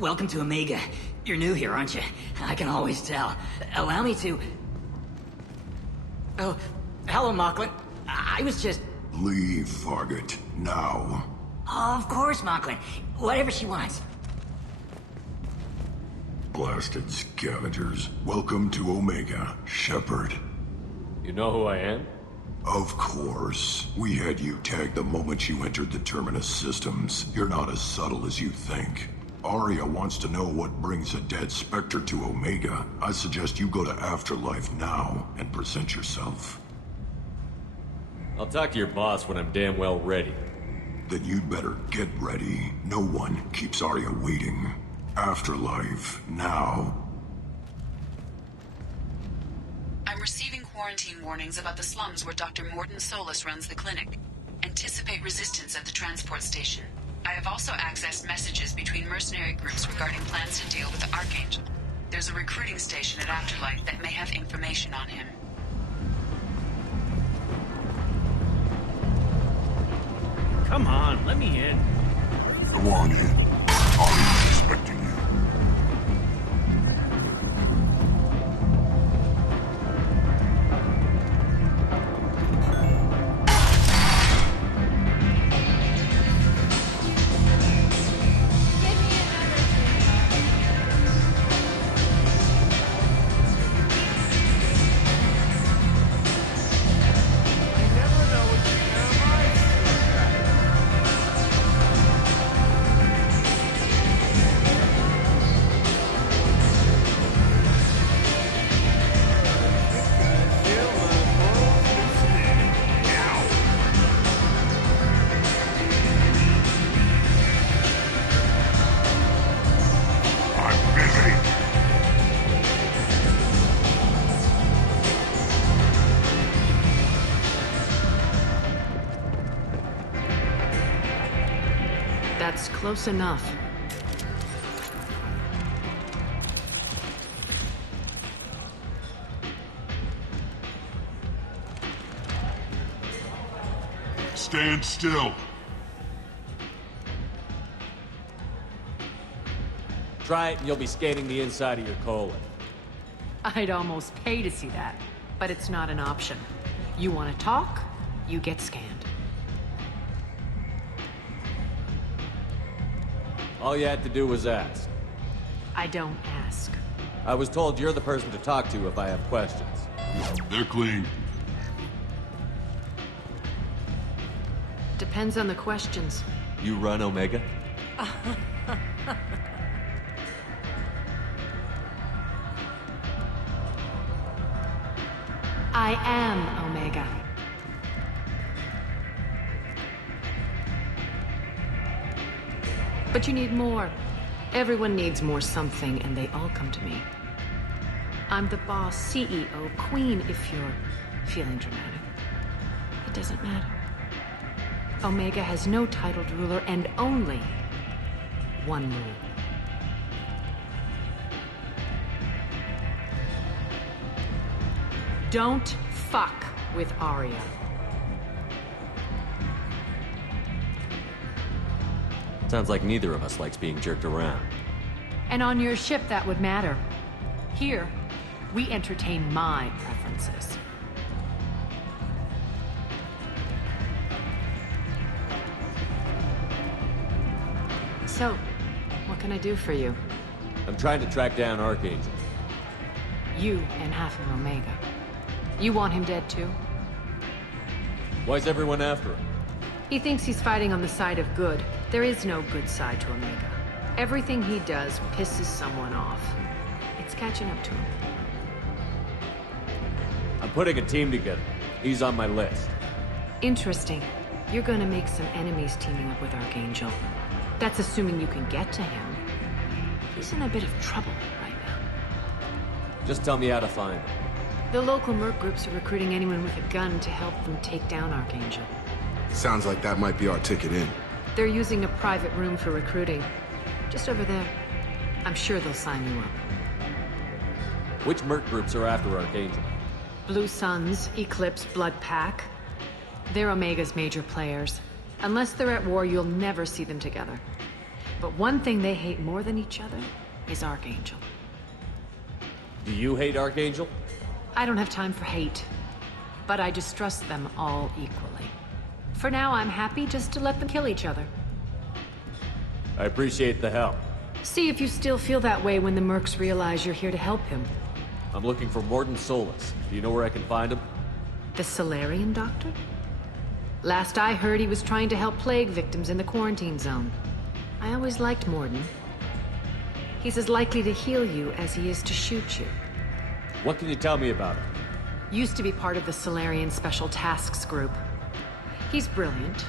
Welcome to Omega. You're new here, aren't you? I can always tell. Allow me to... Oh, hello, Mocklin. I was just... Leave, Fargate. Now. Of course, Mocklin. Whatever she wants. Blasted scavengers. Welcome to Omega, Shepard. You know who I am? Of course. We had you tagged the moment you entered the Terminus systems. You're not as subtle as you think. Arya wants to know what brings a dead Spectre to Omega. I suggest you go to Afterlife now and present yourself. I'll talk to your boss when I'm damn well ready. Then you'd better get ready. No one keeps Arya waiting. Afterlife now. I'm receiving quarantine warnings about the slums where Dr. Mordin Solus runs the clinic. Anticipate resistance at the transport station. I have also accessed messages between mercenary groups regarding plans to deal with the Archangel. There's a recruiting station at Afterlife that may have information on him. Come on, let me in. Go on in. Arya's expecting you. That's close enough. Stand still. Try it and you'll be scanning the inside of your colon. I'd almost pay to see that, but it's not an option. You want to talk, you get scanned. All you had to do was ask. I don't ask. I was told you're the person to talk to if I have questions. They're clean. Depends on the questions. You run Omega? I am Omega. But you need more. Everyone needs more something, and they all come to me. I'm the boss, CEO, queen, if you're Feeling dramatic. It doesn't matter. Omega has no titled ruler and only one rule. Don't fuck with Arya. Sounds like neither of us likes being jerked around. And on your ship, that would matter. Here, we entertain my preferences. So, what can I do for you? I'm trying to track down Archangel. You and half of Omega. You want him dead too? Why's everyone after him? He thinks he's fighting on the side of good. There is no good side to Omega. Everything he does pisses someone off. It's catching up to him. I'm putting a team together. He's on my list. Interesting. You're gonna make some enemies teaming up with Archangel. That's assuming you can get to him. He's in a bit of trouble right now. Just tell me how to find him. The local merc groups are recruiting anyone with a gun to help them take down Archangel. Sounds like that might be our ticket in. They're using a private room for recruiting. Just over there. I'm sure they'll sign you up. Which merc groups are after Archangel? Blue Suns, Eclipse, Blood Pack. They're Omega's major players. Unless they're at war, you'll never see them together. But one thing they hate more than each other is Archangel. Do you hate Archangel? I don't have time for hate. But I distrust them all equally. For now, I'm happy just to let them kill each other. I appreciate the help. See if you still feel that way when the mercs realize you're here to help him. I'm looking for Morden Solus. Do you know where I can find him? The Solarian doctor? Last I heard, he was trying to help plague victims in the quarantine zone. I always liked Morden. He's as likely to heal you as he is to shoot you. What can you tell me about him? Used to be part of the Solarian Special Tasks Group. He's brilliant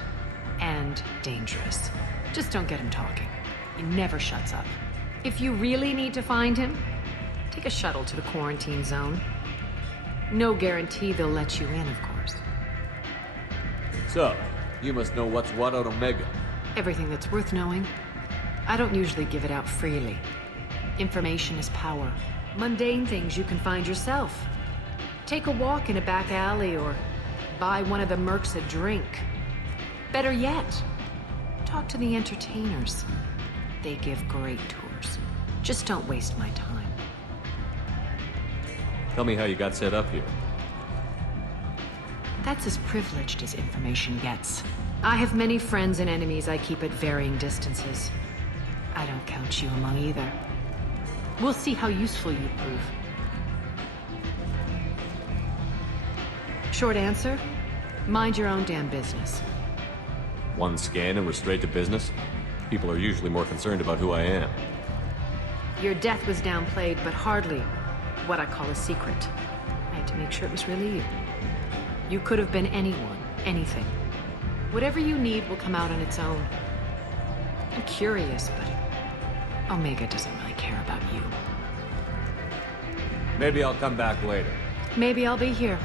and dangerous. Just don't get him talking. He never shuts up. If you really need to find him, take a shuttle to the quarantine zone. No guarantee they'll let you in, of course. So, you must know what's what on Omega. Everything that's worth knowing. I don't usually give it out freely. Information is power. Mundane things you can find yourself. Take a walk in a back alley or buy one of the mercs a drink. Better yet, talk to the entertainers. They give great tours. Just don't waste my time. Tell me how you got set up here. That's as privileged as information gets. I have many friends and enemies I keep at varying distances. I don't count you among either. We'll see how useful you prove. Short answer, mind your own damn business. One scan and we're straight to business? People are usually more concerned about who I am. Your death was downplayed, but hardly what I call a secret. I had to make sure it was really you. You could have been anyone, anything. Whatever you need will come out on its own. I'm curious, but Omega doesn't really care about you. Maybe I'll come back later. Maybe I'll be here.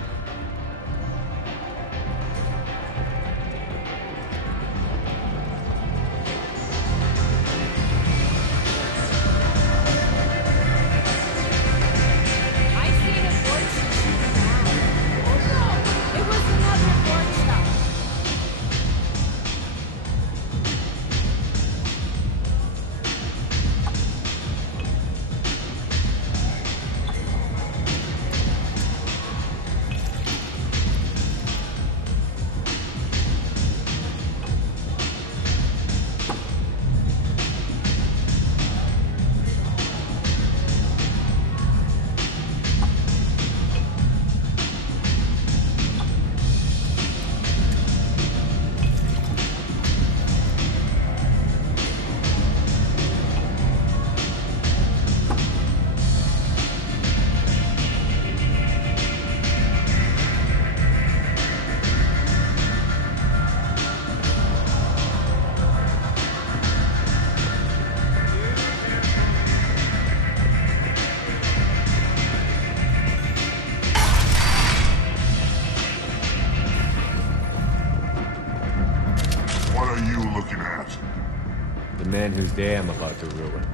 man whose day I'm about to ruin.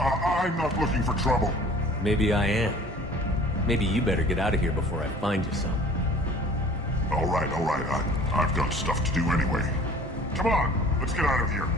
I'm not looking for trouble. Maybe I am. Maybe you better get out of here before I find you some. All right. I've got stuff to do anyway. Come on, let's get out of here.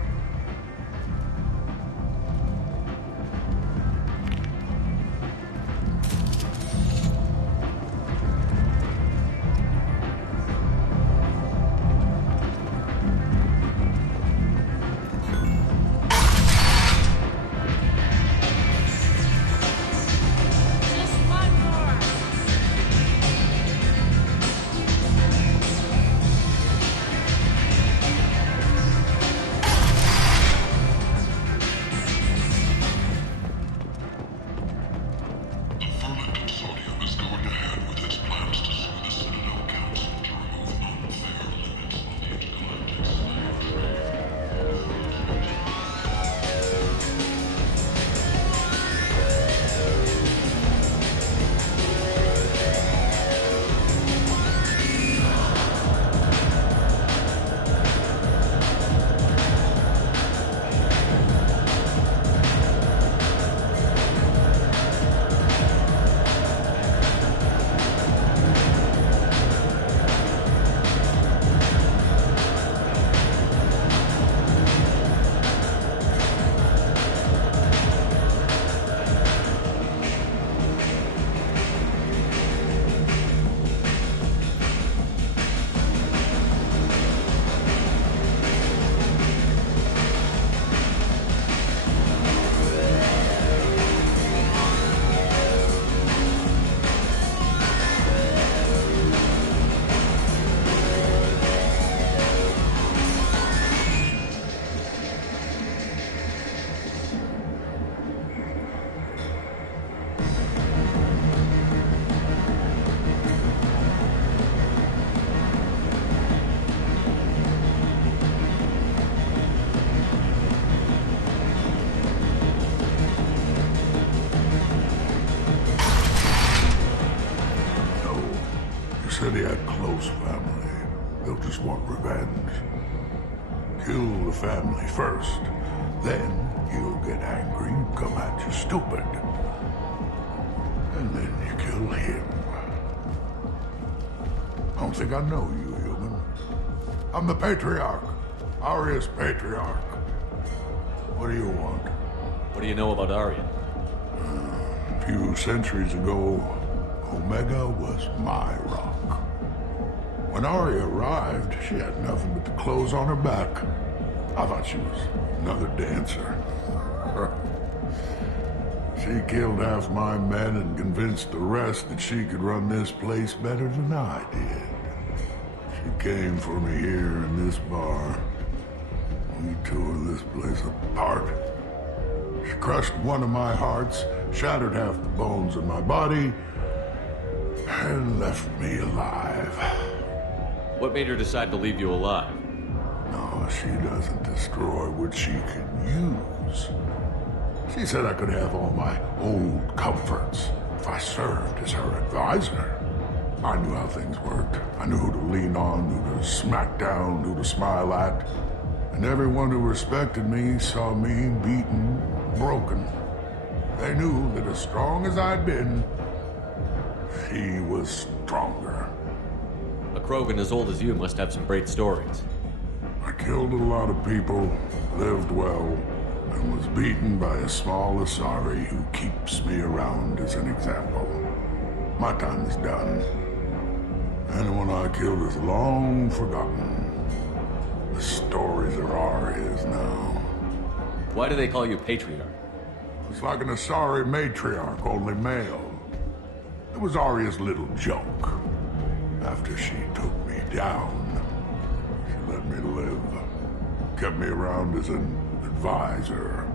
Said he had close family. They'll just want revenge. Kill the family first. Then he'll get angry and come at you stupid. And then you kill him. I don't think I know you, human. I'm the Patriarch. Aria's Patriarch. What do you want? What do you know about Arya? A few centuries ago, Omega was my rock. When Arya arrived, she had nothing but the clothes on her back. I thought she was another dancer. She killed half my men and convinced the rest that she could run this place better than I did. She came for me here in this bar. We tore this place apart. She crushed one of my hearts, shattered half the bones in my body, and left me alive. What made her decide to leave you alive? No, she doesn't destroy what she can use. She said I could have all my old comforts if I served as her advisor. I knew how things worked. I knew who to lean on, who to smack down, who to smile at. And everyone who respected me saw me beaten, broken. They knew that as strong as I'd been, she was stronger. A Krogan as old as you must have some great stories. I killed a lot of people, lived well, and was beaten by a small Asari who keeps me around as an example. My time is done. Anyone I killed is long forgotten. The stories are Arya's now. Why do they call you Patriarch? It's like an Asari matriarch, only male. It was Arya's little joke. After she took me down, she let me live. Kept me around as an advisor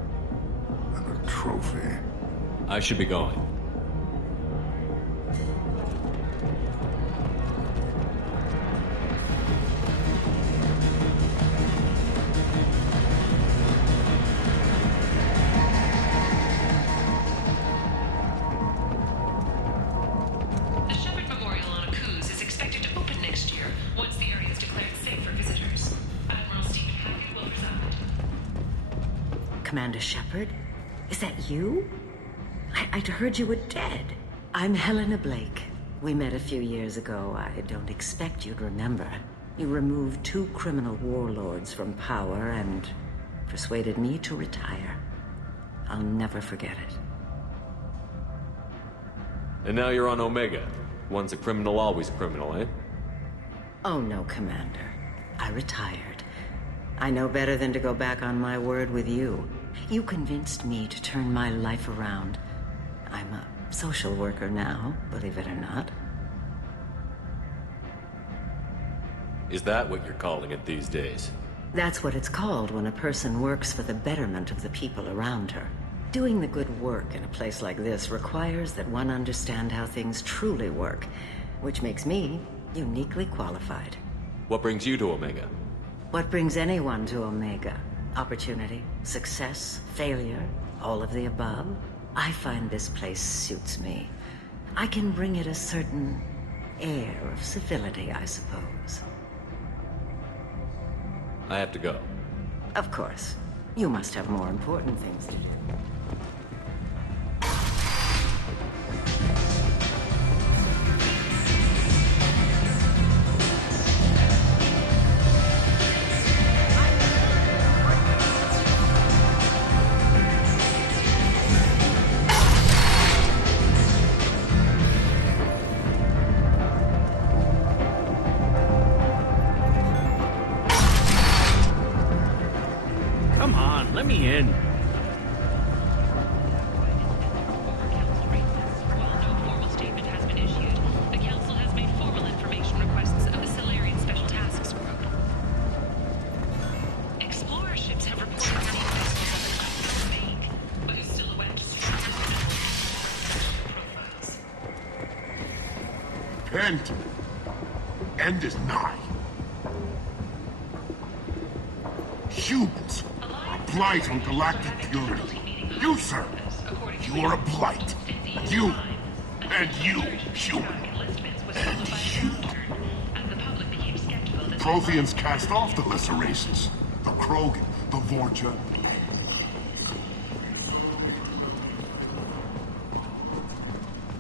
and a trophy. I should be going. The Shepard Memorial on Akuz is expected to open next year, once the area is declared safe for visitors. Admiral Stephen Hackett will preside. Shepard? Is that you? I'd heard you were dead. I'm Helena Blake. We met a few years ago. I don't expect you'd remember. You removed 2 criminal warlords from power and persuaded me to retire. I'll never forget it. And now you're on Omega. Once a criminal, always a criminal, eh? Oh no, Commander. I retired. I know better than to go back on my word with you. You convinced me to turn my life around. I'm a social worker now, believe it or not. Is that what you're calling it these days? That's what it's called when a person works for the betterment of the people around her. Doing the good work in a place like this requires that one understand how things truly work, which makes me uniquely qualified. What brings you to Omega? What brings anyone to Omega? Opportunity, success, failure, all of the above? I find this place suits me. I can bring it a certain air of civility, I suppose. I have to go. Of course. You must have more important things to do. Come on, let me in. While no formal statement has been issued, the Council has made formal information requests of the Solarian Special Tasks Group. Explorer ships have reported seeing vessels of the class vague, but a silhouette strikes profiles. End. End is nigh. Humans. A blight on galactic purity. You, sir. You are a blight. You. And you, human. And you. Protheans cast off the lesser races. The Krogan, the Vorcha.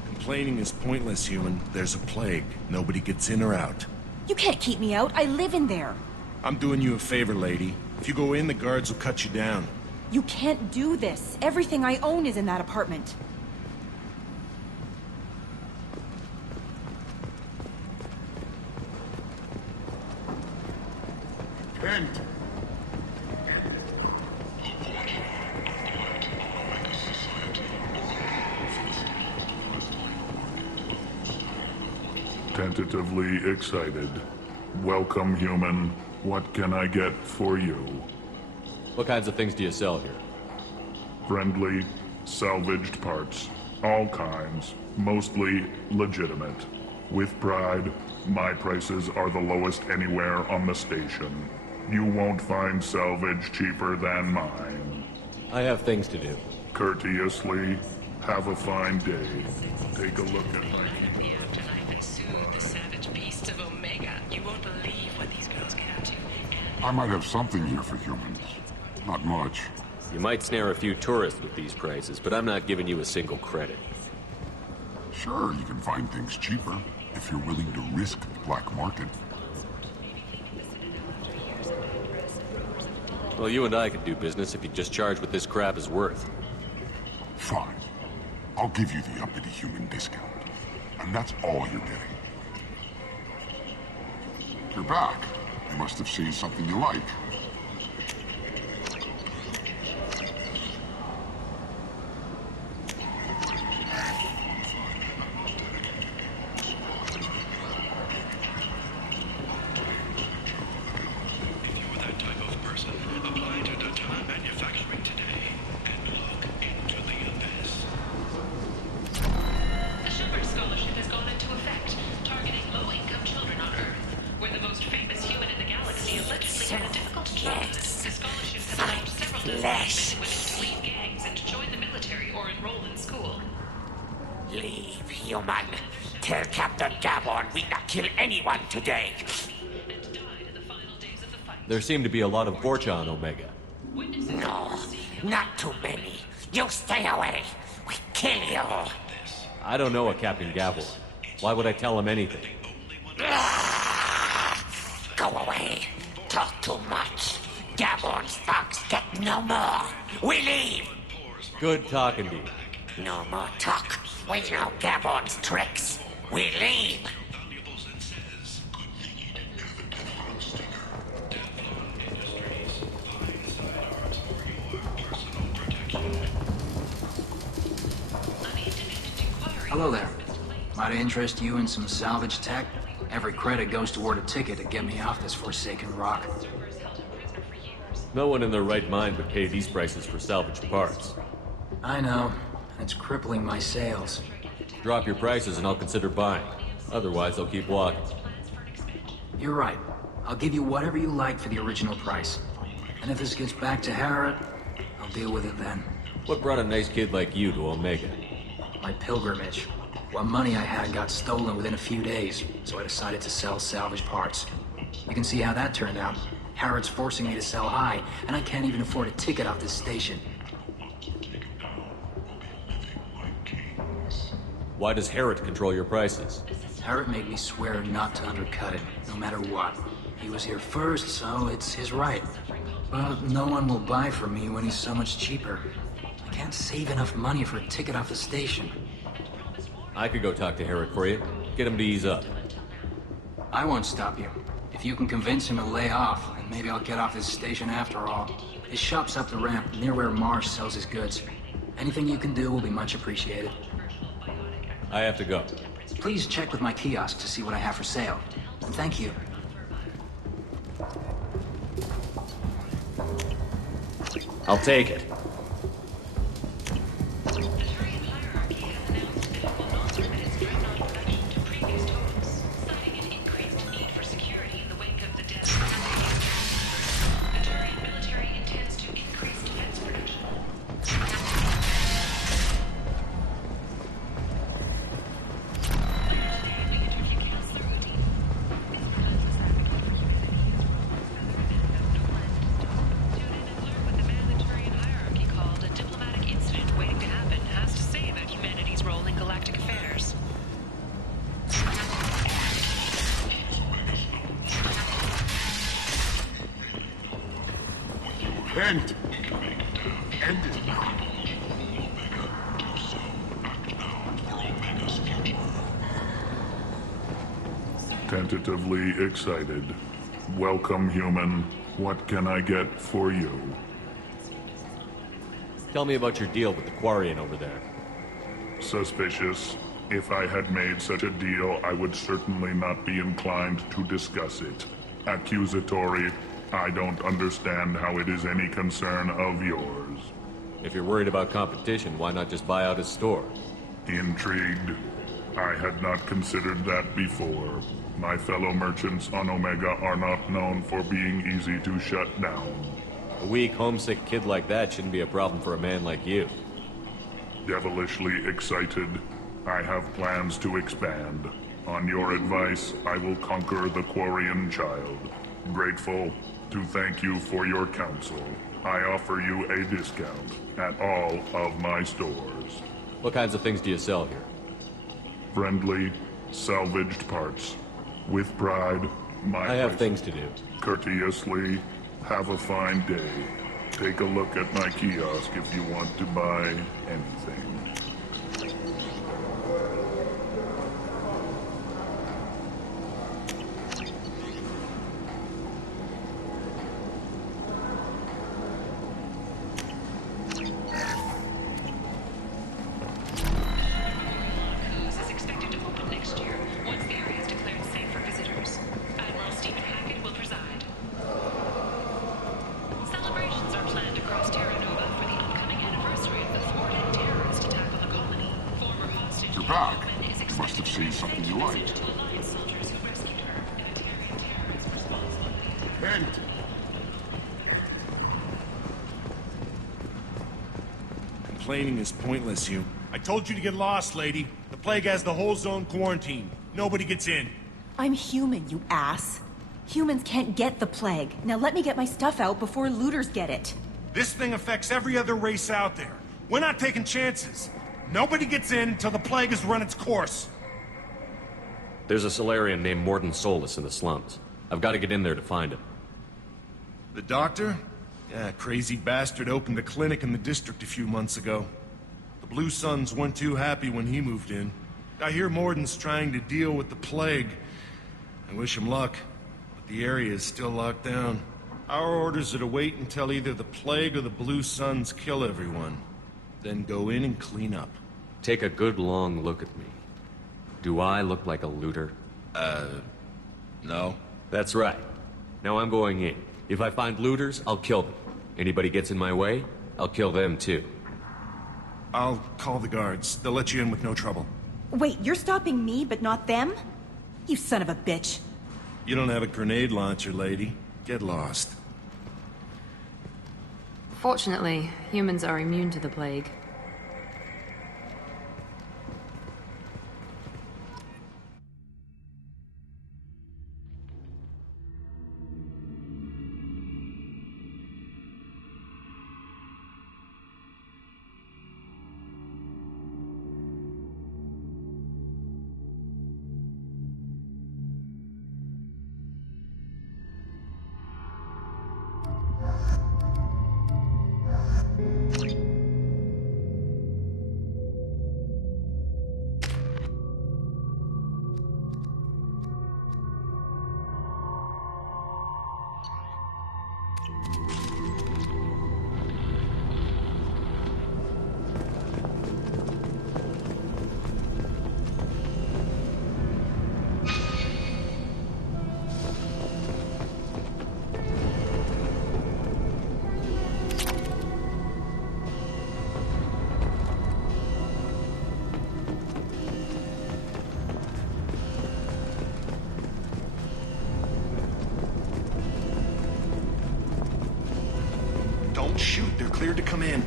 Complaining is pointless, human. There's a plague. Nobody gets in or out. You can't keep me out. I live in there. I'm doing you a favor, lady. If you go in, the guards will cut you down. You can't do this. Everything I own is in that apartment. End. Tentatively excited. Welcome, human. What can I get for you? What kinds of things do you sell here? Friendly, salvaged parts. All kinds. Mostly legitimate. With pride, my prices are the lowest anywhere on the station. You won't find salvage cheaper than mine. I have things to do. Courteously, have a fine day. Take a look at my... The afterlife and soothe the savage beasts of Omega. You won't believe what these girls get up to. I might have something here for humans. Not much. You might snare a few tourists with these prices, but I'm not giving you a single credit. Sure, you can find things cheaper if you're willing to risk the black market. Well, you and I could do business if you just charge what this crap is worth. Fine. I'll give you the uppity human discount. And that's all you're getting. You're back. You must have seen something you like. Today. There seem to be a lot of Vorcha on Omega. No, Not too many. You stay away. We kill you. I don't know a Captain Gavor. Why would I tell him anything? Go away. Talk too much. Gavor's thugs get no more. We leave. Good talking to you. No more talk. We know Gavor's tricks. We leave. Hello there. Might interest you in some salvage tech? Every credit goes toward a ticket to get me off this forsaken rock. No one in their right mind would pay these prices for salvaged parts. I know. It's crippling my sales. Drop your prices and I'll consider buying. Otherwise, I'll keep walking. You're right. I'll give you whatever you like for the original price. And if this gets back to Harrod, I'll deal with it then. What brought a nice kid like you to Omega? My pilgrimage. What money I had got stolen within a few days, so I decided to sell salvage parts. You can see how that turned out. Harrod's forcing me to sell high, and I can't even afford a ticket off this station. Why does Harrod control your prices? Harrod made me swear not to undercut it, no matter what. He was here first, so it's his right. But no one will buy from me when he's so much cheaper. I can't save enough money for a ticket off the station. I could go talk to Harrod for you. Get him to ease up. I won't stop you. If you can convince him to lay off, then maybe I'll get off this station after all. His shop's up the ramp, near where Marsh sells his goods. Anything you can do will be much appreciated. I have to go. Please check with my kiosk to see what I have for sale. And thank you. I'll take it. End it now. Tentatively excited. Welcome, human. What can I get for you? Tell me about your deal with the Quarian over there. Suspicious. If I had made such a deal, I would certainly not be inclined to discuss it. Accusatory. I don't understand how it is any concern of yours. If you're worried about competition, why not just buy out his store? Intrigued? I had not considered that before. My fellow merchants on Omega are not known for being easy to shut down. A weak, homesick kid like that shouldn't be a problem for a man like you. Devilishly excited. I have plans to expand. On your advice, I will conquer the Quarian child. Grateful to thank you for your counsel. I offer you a discount at all of my stores. What kinds of things do you sell here? Friendly, salvaged parts. With pride, I have things to do. Courteously, have a fine day. Take a look at my kiosk if you want to buy anything. Complaining is pointless, you. I told you to get lost, lady. The plague has the whole zone quarantined. Nobody gets in. I'm human, you ass. Humans can't get the plague. Now let me get my stuff out before looters get it. This thing affects every other race out there. We're not taking chances. Nobody gets in until the plague has run its course. There's a Solarian named Morden Solus in the slums. I've got to get in there to find him. The doctor? Yeah, crazy bastard opened a clinic in the district a few months ago. The Blue Suns weren't too happy when he moved in. I hear Morden's trying to deal with the plague. I wish him luck, but the area is still locked down. Our orders are to wait until either the plague or the Blue Suns kill everyone. Then go in and clean up. Take a good long look at me. Do I look like a looter? No. That's right. Now I'm going in. If I find looters, I'll kill them. Anybody gets in my way, I'll kill them too. I'll call the guards. They'll let you in with no trouble. Wait, you're stopping me, but not them? You son of a bitch. You don't have a grenade launcher, lady. Get lost. Fortunately, humans are immune to the plague. Don't shoot. They're cleared to come in.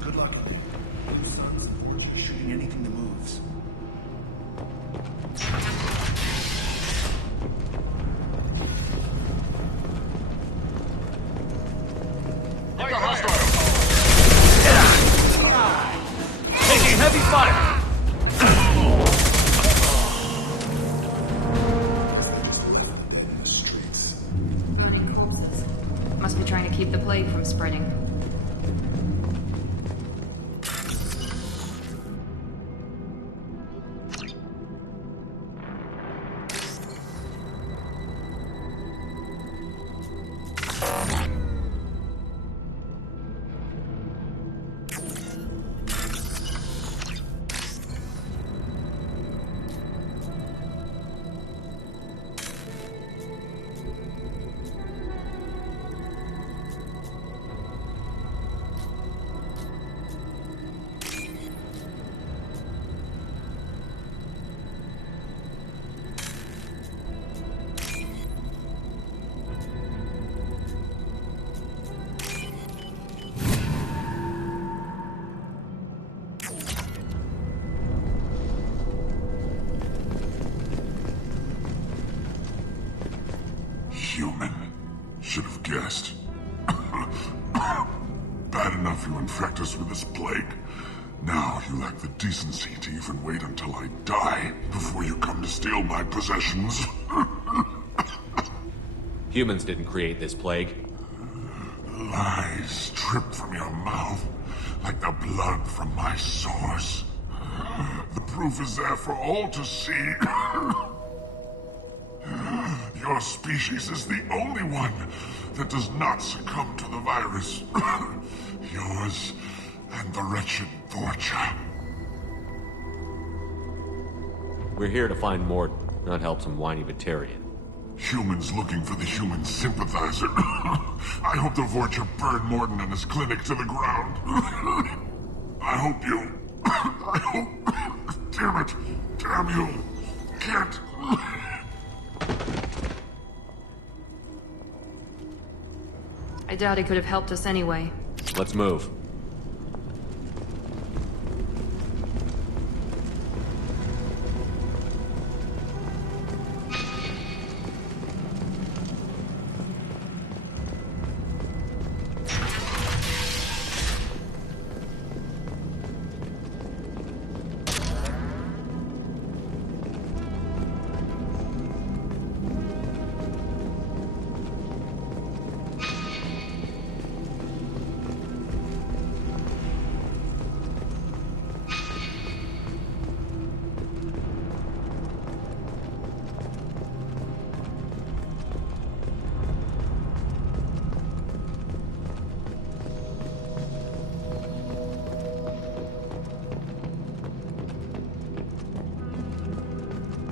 Good luck. Sons, just shooting anything that moves. Taking heavy fire! Must be trying to keep the plague from spreading. Human. Should have guessed. Bad enough you infect us with this plague. Now you lack the decency to even wait until I die before you come to steal my possessions. Humans didn't create this plague. Lies drip from your mouth like the blood from my sores. The proof is there for all to see. Your species is the only one that does not succumb to the virus. Yours and the wretched Vorcha. We're here to find Morden, not help some whiny Batarian. Humans looking for the human sympathizer. I hope the Vorcha burn Morden and his clinic to the ground. I hope you Damn it! Damn you! Can't... I doubt he could have helped us anyway. Let's move.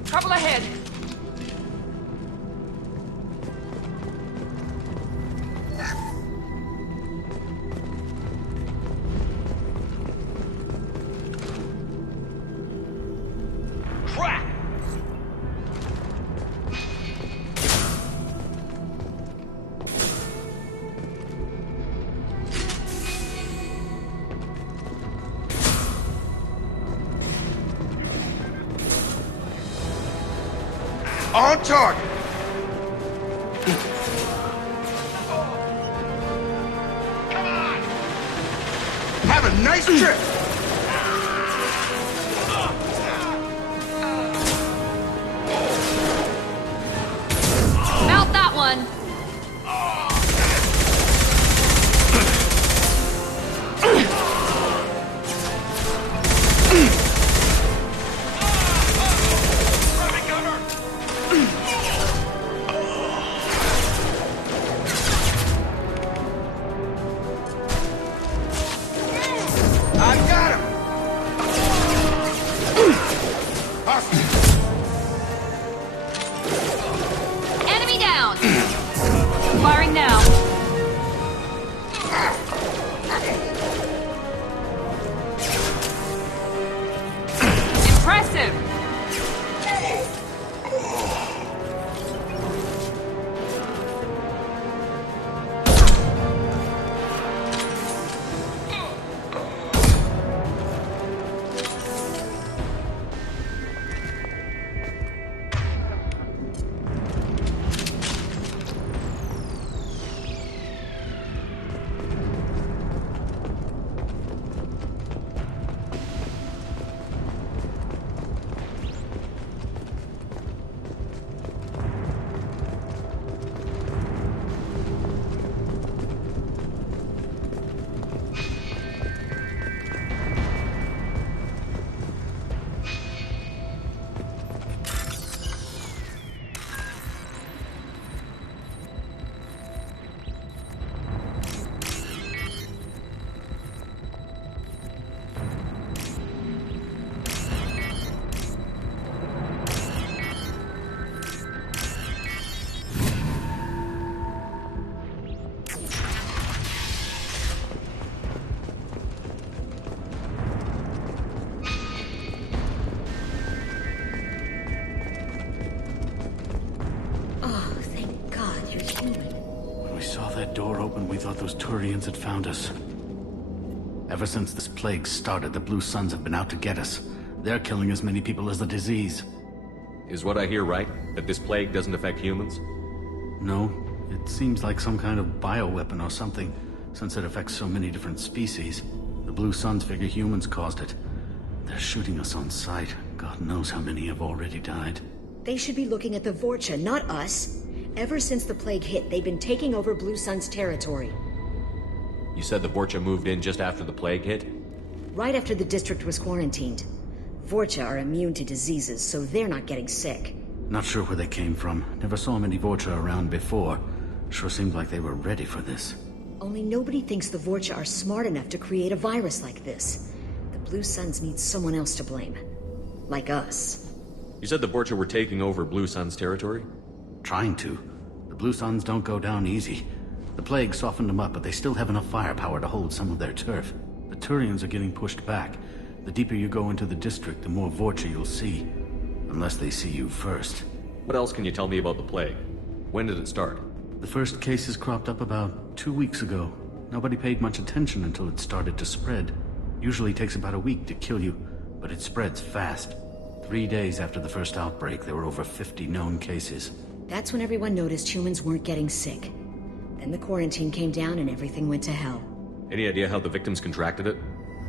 Trouble ahead! Crap! On target! Come on! Have a nice trip! Mount that one! I got him! Enemy down! Firing now. Impressive! That door opened, we thought those Turians had found us. Ever since this plague started, the Blue Suns have been out to get us. They're killing as many people as the disease. Is what I hear right? That this plague doesn't affect humans? No, it seems like some kind of bioweapon or something, since it affects so many different species. The Blue Suns figure humans caused it. They're shooting us on sight. God knows how many have already died. They should be looking at the Vorcha, not us. Ever since the plague hit, they've been taking over Blue Sun's territory. You said the Vorcha moved in just after the plague hit? Right after the district was quarantined. Vorcha are immune to diseases, so they're not getting sick. Not sure where they came from. Never saw many Vorcha around before. Sure seemed like they were ready for this. Only nobody thinks the Vorcha are smart enough to create a virus like this. The Blue Suns need someone else to blame. Like us. You said the Vorcha were taking over Blue Sun's territory? Trying to. The Blue Suns don't go down easy. The plague softened them up, but they still have enough firepower to hold some of their turf. The Turians are getting pushed back. The deeper you go into the district, the more Vorcha you'll see. Unless they see you first. What else can you tell me about the plague? When did it start? The first cases cropped up about 2 weeks ago. Nobody paid much attention until it started to spread. Usually takes about a week to kill you, but it spreads fast. 3 days after the first outbreak, there were over 50 known cases. That's when everyone noticed humans weren't getting sick. Then the quarantine came down and everything went to hell. Any idea how the victims contracted it?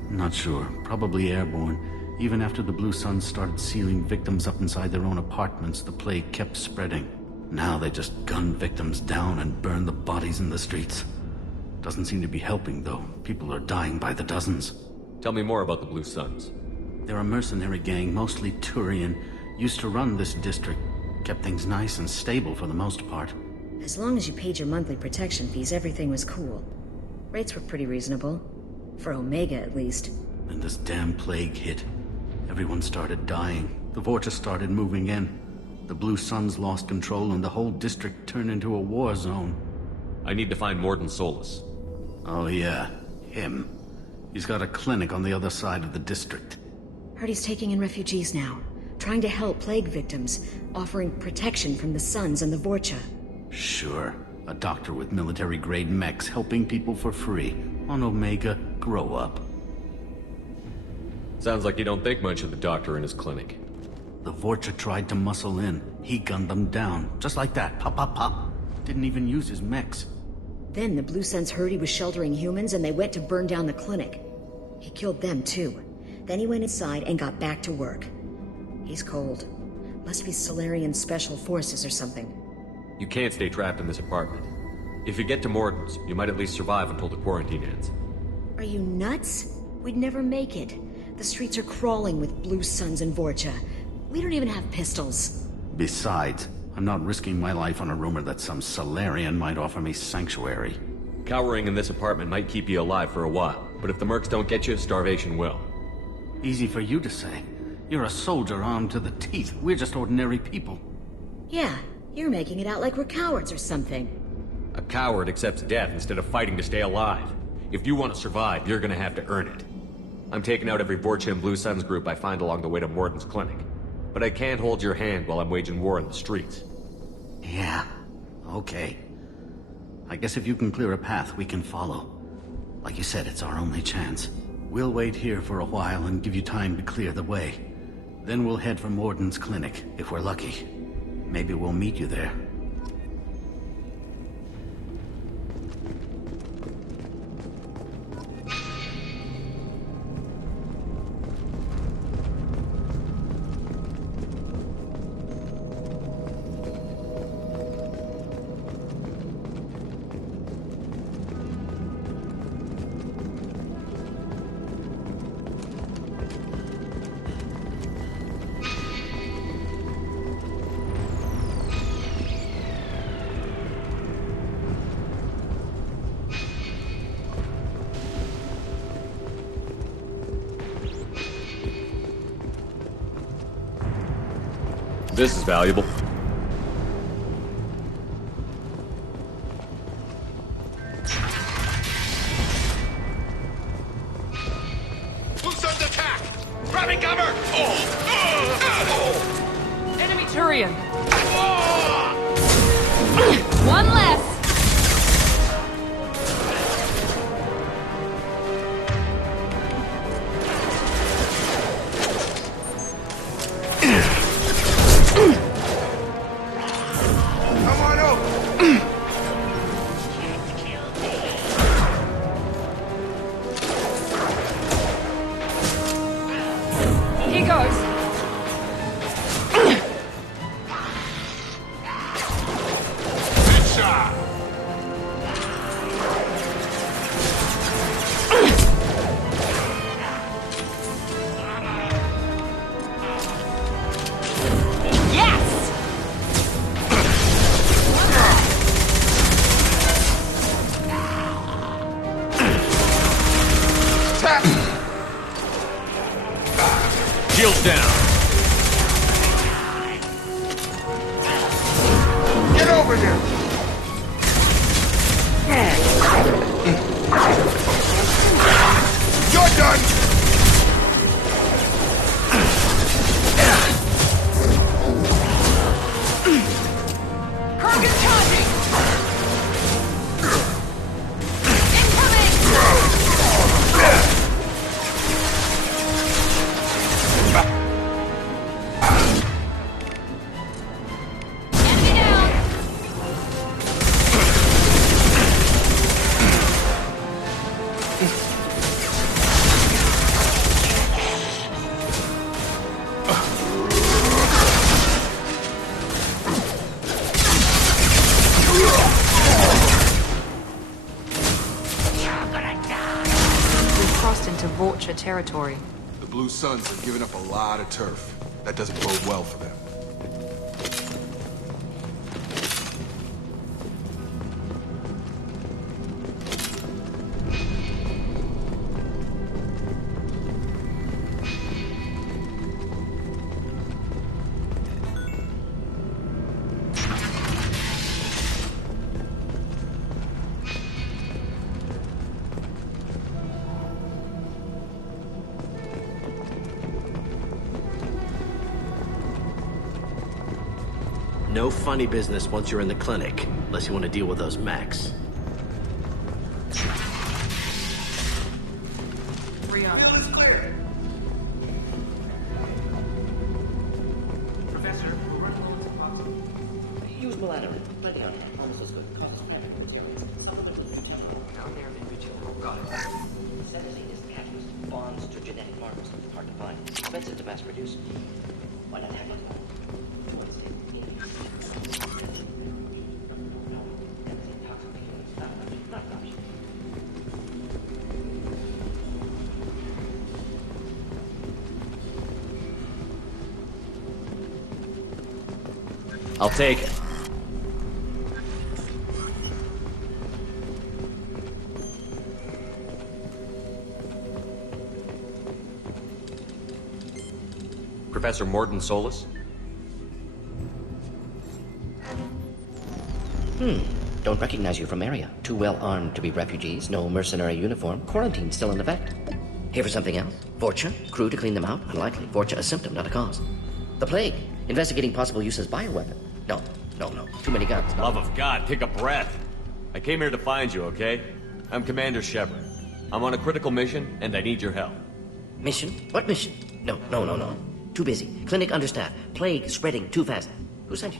Not sure. Probably airborne. Even after the Blue Suns started sealing victims up inside their own apartments, the plague kept spreading. Now they just gun victims down and burn the bodies in the streets. Doesn't seem to be helping, though. People are dying by the dozens. Tell me more about the Blue Suns. They're a mercenary gang, mostly Turian. Used to run this district. Kept things nice and stable for the most part. As long as you paid your monthly protection fees, everything was cool. Rates were pretty reasonable. For Omega, at least. Then this damn plague hit. Everyone started dying. The Vorcha started moving in. The Blue Suns lost control and the whole district turned into a war zone. I need to find Morden Solus. Oh yeah, him. He's got a clinic on the other side of the district. Heard he's taking in refugees now. Trying to help plague victims. Offering protection from the Suns and the Vorcha. Sure. A doctor with military-grade mechs helping people for free. On Omega, grow up. Sounds like you don't think much of the doctor in his clinic. The Vorcha tried to muscle in. He gunned them down. Just like that. Pop, pop, pop. Didn't even use his mechs. Then the Blue Suns heard he was sheltering humans and they went to burn down the clinic. He killed them too. Then he went inside and got back to work. He's cold. Must be Solarian Special Forces or something. You can't stay trapped in this apartment. If you get to Morden's, you might at least survive until the quarantine ends. Are you nuts? We'd never make it. The streets are crawling with Blue Suns and Vorcha. We don't even have pistols. Besides, I'm not risking my life on a rumor that some Solarian might offer me sanctuary. Cowering in this apartment might keep you alive for a while, but if the mercs don't get you, starvation will. Easy for you to say. You're a soldier armed to the teeth. We're just ordinary people. Yeah, you're making it out like we're cowards or something. A coward accepts death instead of fighting to stay alive. If you want to survive, you're gonna have to earn it. I'm taking out every Vorcha and Blue Suns group I find along the way to Morden's clinic. But I can't hold your hand while I'm waging war in the streets. Yeah, okay. I guess if you can clear a path, we can follow. Like you said, it's our only chance. We'll wait here for a while and give you time to clear the way. Then we'll head for Morden's clinic, if we're lucky. Maybe we'll meet you there. This is valuable. Blue Suns attack! Grabbing cover! Enemy Turian! One less! Come on over. Here goes. Headshot! Yes! Tap! Shields down. Get over here. You're done. Kurgan charging! Territory. The Blue Suns have given up a lot of turf. That doesn't bode well for them. No funny business once you're in the clinic, unless you want to deal with those mechs. Professor, we're running low on supplies. Use Milano. Plenty on it. Almost as good. Costs pepper materials. Supplemental material. Down there in retail. Got it. Senescine is catalyst. Bonds to genetic markers. Hard to find. Expensive to mass produce. Why not have it? I'll take it. Professor Morden Solis? Don't recognize you from area. Too well armed to be refugees, no mercenary uniform, quarantine still in effect. Here for something else? Vorcha? Crew to clean them out? Unlikely. Vorcha a symptom, not a cause. The plague? Investigating possible use as bioweapon. No. Too many guns. No. Love of God, take a breath. I came here to find you, okay? I'm Commander Shepard. I'm on a critical mission, and I need your help. Mission? What mission? No. Too busy. Clinic understaffed. Plague spreading too fast. Who sent you?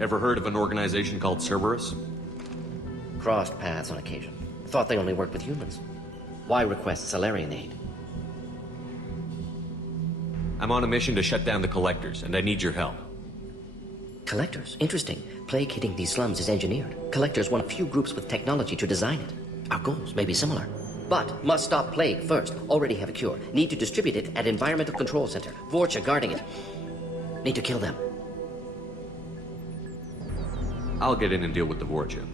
Ever heard of an organization called Cerberus? Crossed paths on occasion. Thought they only worked with humans. Why request Salarian aid? I'm on a mission to shut down the Collectors, and I need your help. Collectors? Interesting. Plague hitting these slums is engineered. Collectors one of few groups with technology to design it. Our goals may be similar. But must stop plague first. Already have a cure. Need to distribute it at Environmental Control Center. Vorcha guarding it. Need to kill them. I'll get in and deal with the Vorcha.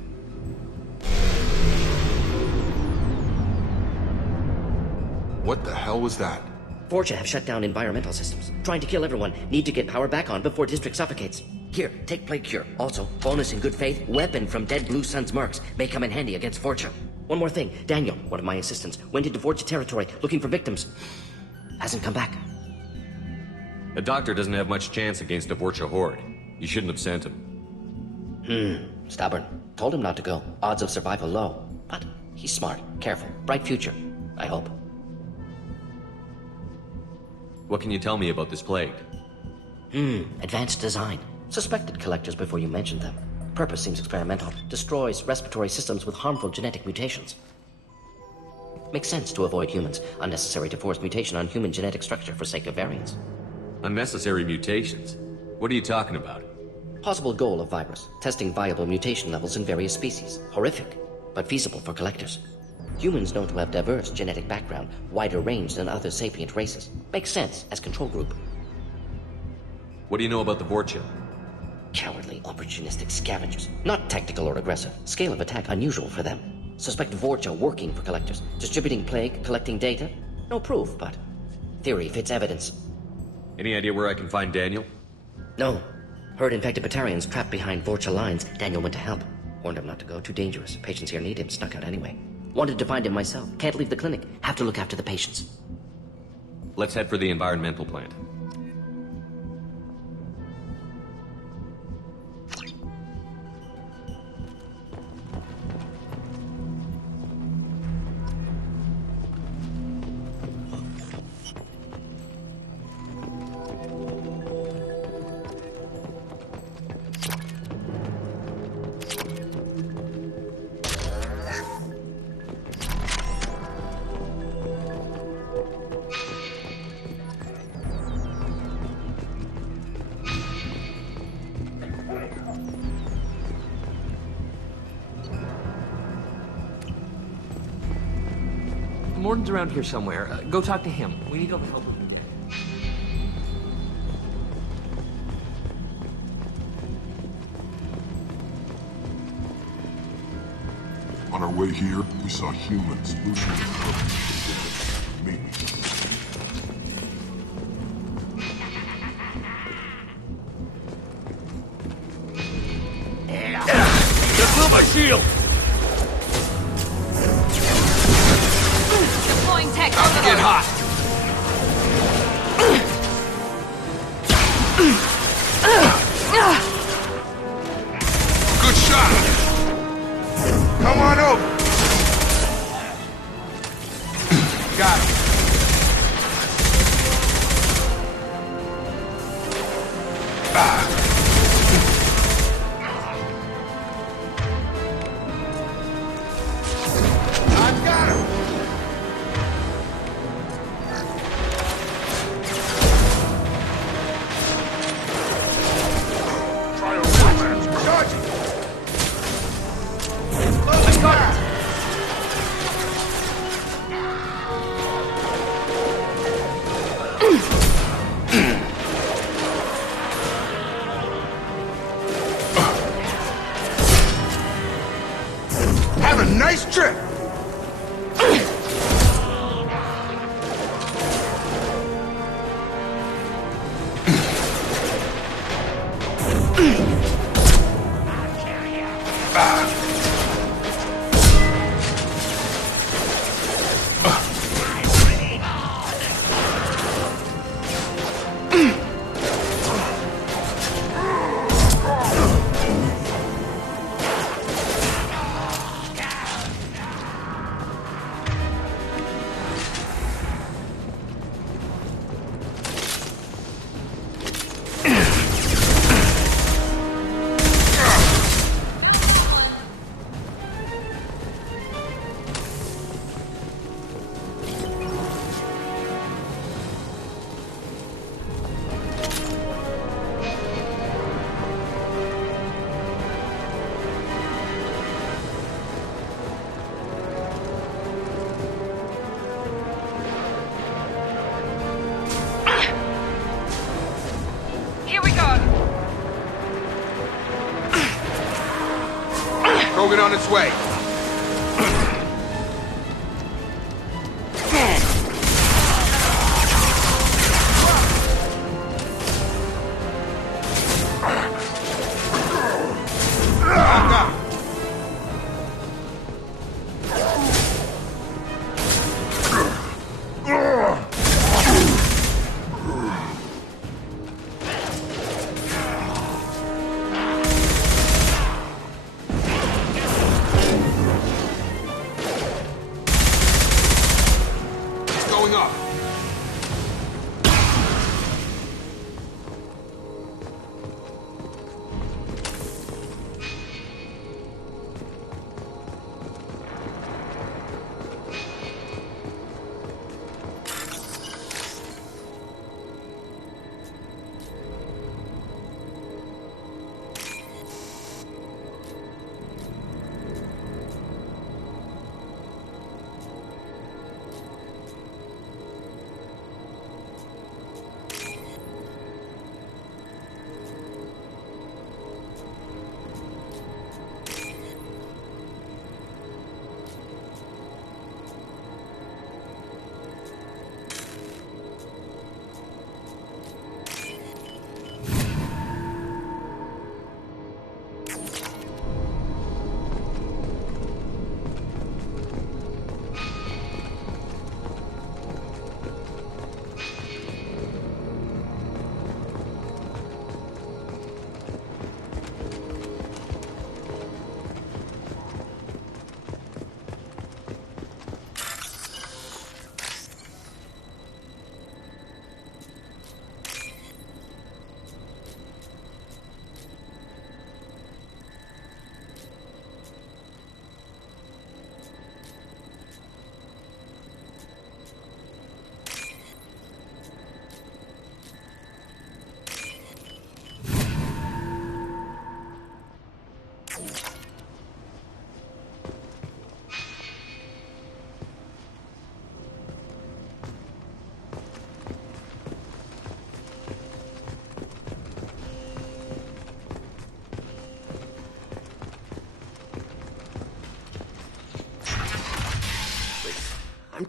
What the hell was that? Vorcha have shut down environmental systems. Trying to kill everyone. Need to get power back on before district suffocates. Here, take plague cure. Also, bonus in good faith, weapon from dead Blue Sun's mercs. May come in handy against Vorcha. One more thing. Daniel, one of my assistants, went into Vorcha territory looking for victims. Hasn't come back. The doctor doesn't have much chance against a Vorcha horde. You shouldn't have sent him. Stubborn. Told him not to go. Odds of survival low. But he's smart, careful, bright future. I hope. What can you tell me about this plague? Advanced design. Suspected collectors before you mentioned them. Purpose seems experimental. Destroys respiratory systems with harmful genetic mutations. Makes sense to avoid humans. Unnecessary to force mutation on human genetic structure for sake of variance. Unnecessary mutations? What are you talking about? Possible goal of virus. Testing viable mutation levels in various species. Horrific, but feasible for collectors. Humans known to have diverse genetic background, wider range than other sapient races. Makes sense as control group. What do you know about the Vorcha? Cowardly, opportunistic scavengers. Not tactical or aggressive. Scale of attack unusual for them. Suspect Vorcha working for collectors. Distributing plague, collecting data. No proof, but theory fits evidence. Any idea where I can find Daniel? No. Heard infected Batarians trapped behind Vorcha lines. Daniel went to help. Warned him not to go. Too dangerous. Patients here need him. Snuck out anyway. Wanted to find him myself. Can't leave the clinic. Have to look after the patients. Let's head for the environmental plant. Morden's around here somewhere. Go talk to him. We need to help him. On our way here, we saw humans losing their maybe. Just blew my shield! Deploying tech. About to get hot! Good shot! Come on over! Got it. I've got him! Try a romance. Charging! Let's go! Have a nice trip! Here we go. Krogan on its way.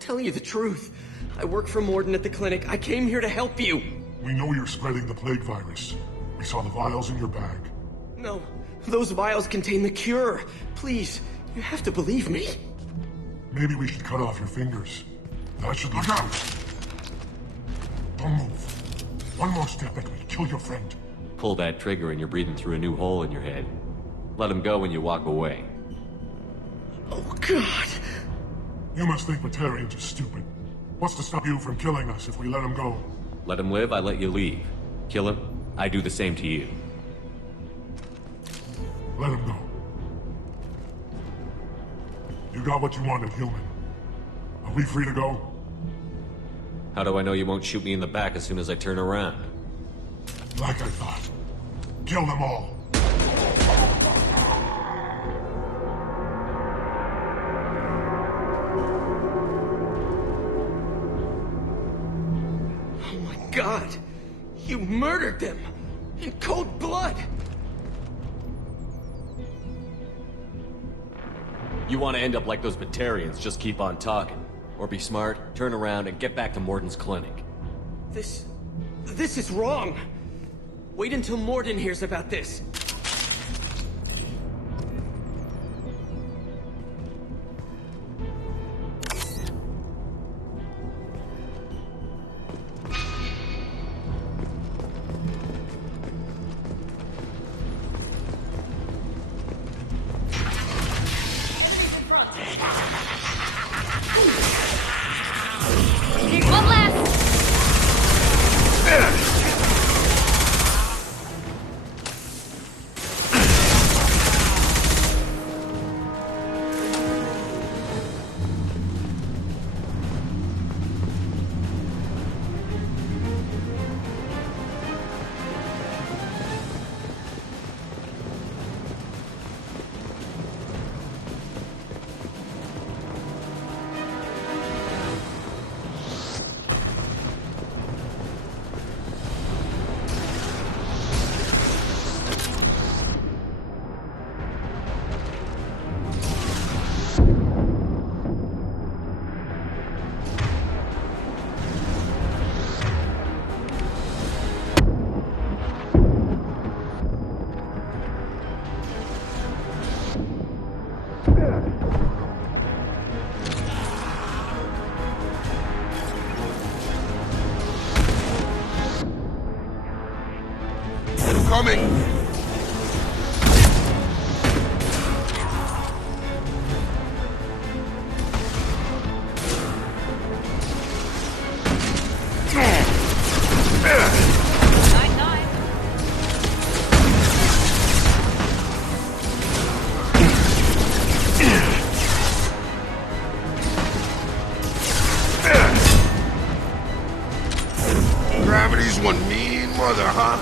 tell you the truth. I work for Morden at the clinic. I came here to help you. We know you're spreading the plague virus. We saw the vials in your bag. No, those vials contain the cure. Please, you have to believe me. Maybe we should cut off your fingers. That should look out! Don't move. One more step and we kill your friend. Pull that trigger and you're breathing through a new hole in your head. Let him go when you walk away. Oh, God. You must think Batarians are stupid. What's to stop you from killing us if we let him go? Let him live, I let you leave. Kill him, I do the same to you. Let him go. You got what you wanted, human. Are we free to go? How do I know you won't shoot me in the back as soon as I turn around? Like I thought. Kill them all. Oh my God! You murdered them! In cold blood! You want to end up like those Batarians, just keep on talking. Or be smart, turn around, and get back to Morden's clinic. This is wrong! Wait until Morden hears about this. One last! Coming! Gravity's one mean mother, huh?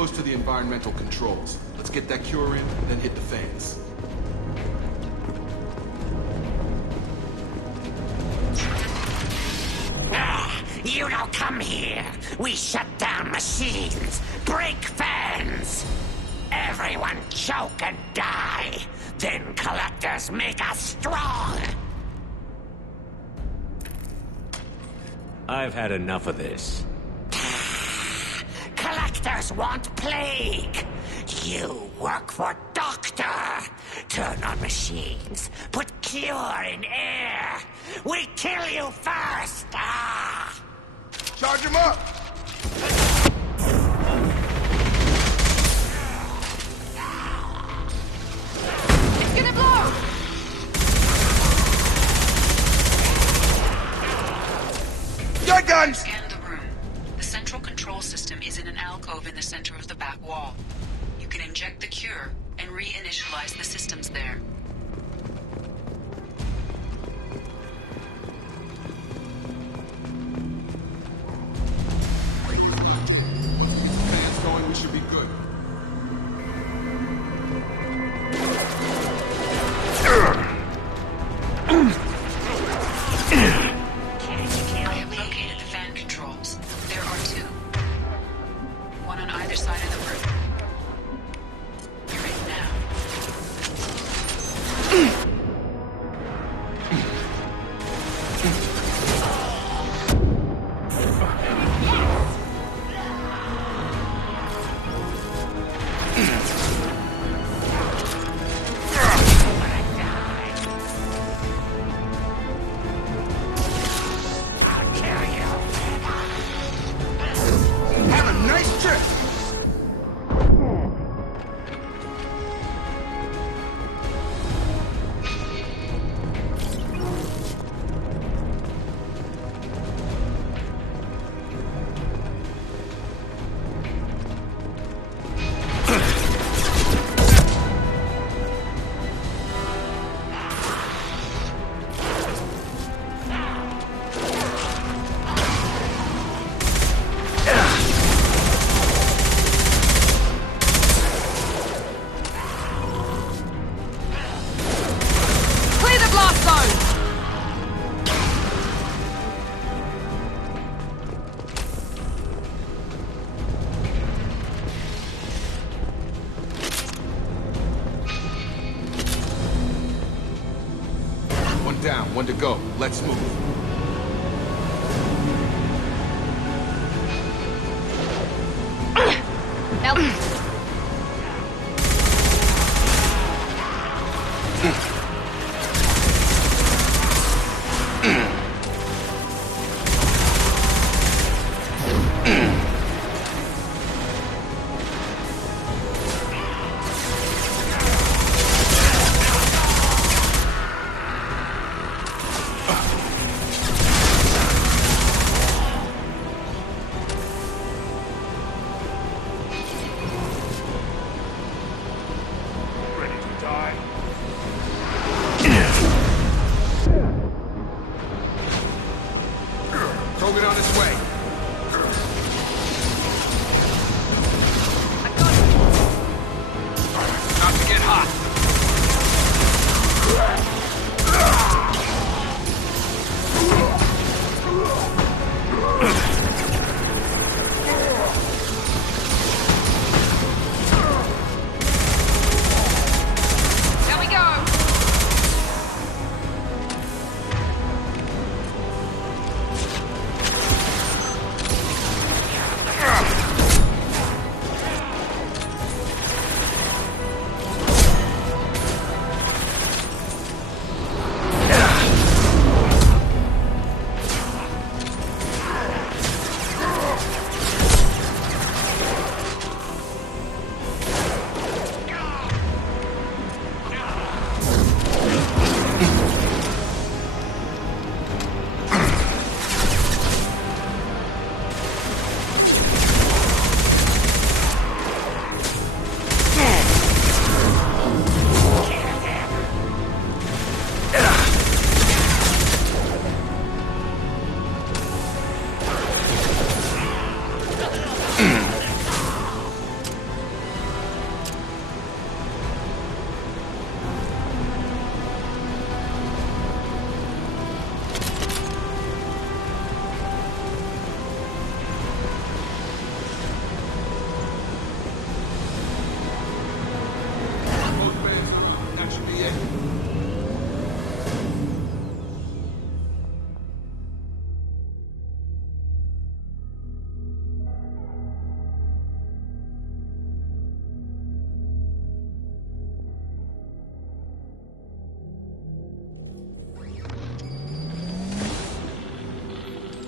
close to the environmental controls. Let's get that cure in, then hit the fans. You don't come here. We shut down machines, break fans. Everyone choke and die. Then collectors make us strong. I've had enough of this. Collectors want plague. You work for Doctor. Turn on machines. Put cure in air. We kill you first. Charge him up! It's gonna blow! Got guns! Scan the room. The central control system is in an alcove in the center of the back wall. You can inject the cure and reinitialize the systems there. Fans going, we should be good. I have located the fan controls. There are two. One on either side of the room. You're in now. Have a nice trip! Clear the blast zone! One down, one to go. Let's move. Elton.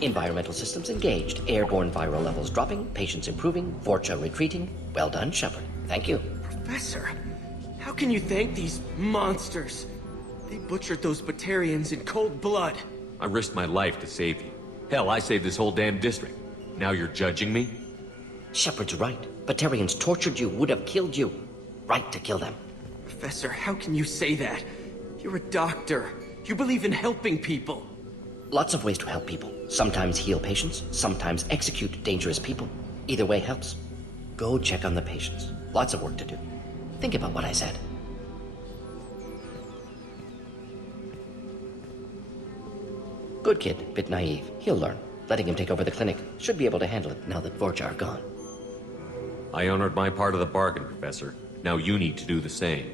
Environmental systems engaged. Airborne viral levels dropping. Patients improving. Vorcha retreating. Well done, Shepard. Thank you. Professor, how can you thank these monsters? They butchered those Batarians in cold blood. I risked my life to save you. Hell, I saved this whole damn district. Now you're judging me? Shepard's right. Batarians tortured you, would have killed you. Right to kill them. Professor, how can you say that? You're a doctor. You believe in helping people. Lots of ways to help people. Sometimes heal patients, sometimes execute dangerous people. Either way helps. Go check on the patients. Lots of work to do. Think about what I said. Good kid, bit naive. He'll learn. Letting him take over the clinic. Should be able to handle it now that Vorcha are gone. I honored my part of the bargain, Professor. Now you need to do the same.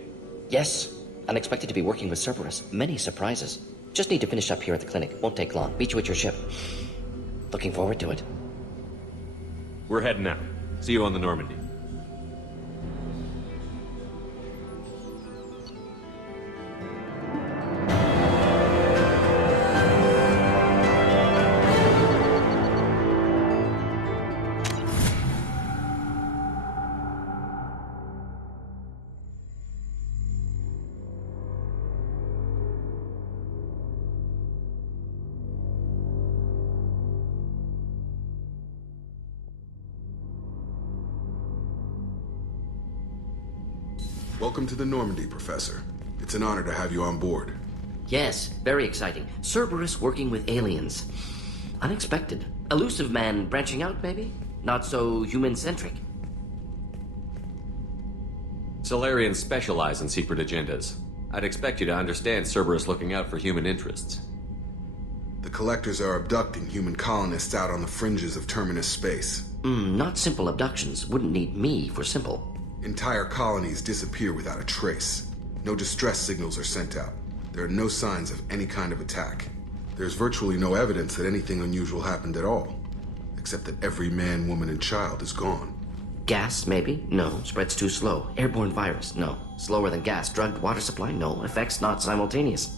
Yes. Unexpected to be working with Cerberus. Many surprises. Just need to finish up here at the clinic. Won't take long. Meet you at your ship. Looking forward to it. We're heading out. See you on the Normandy. Welcome to the Normandy, Professor. It's an honor to have you on board. Yes, very exciting. Cerberus working with aliens. Unexpected. Elusive man branching out, maybe? Not so human-centric. Solarians specialize in secret agendas. I'd expect you to understand Cerberus looking out for human interests. The Collectors are abducting human colonists out on the fringes of Terminus space. Not simple abductions. Wouldn't need me for simple. Entire colonies disappear without a trace. No distress signals are sent out. There are no signs of any kind of attack. There's virtually no evidence that anything unusual happened at all. Except that every man, woman, and child is gone. Gas, maybe? No. Spreads too slow. Airborne virus? No. Slower than gas. Drugged water supply? No. Effects not simultaneous.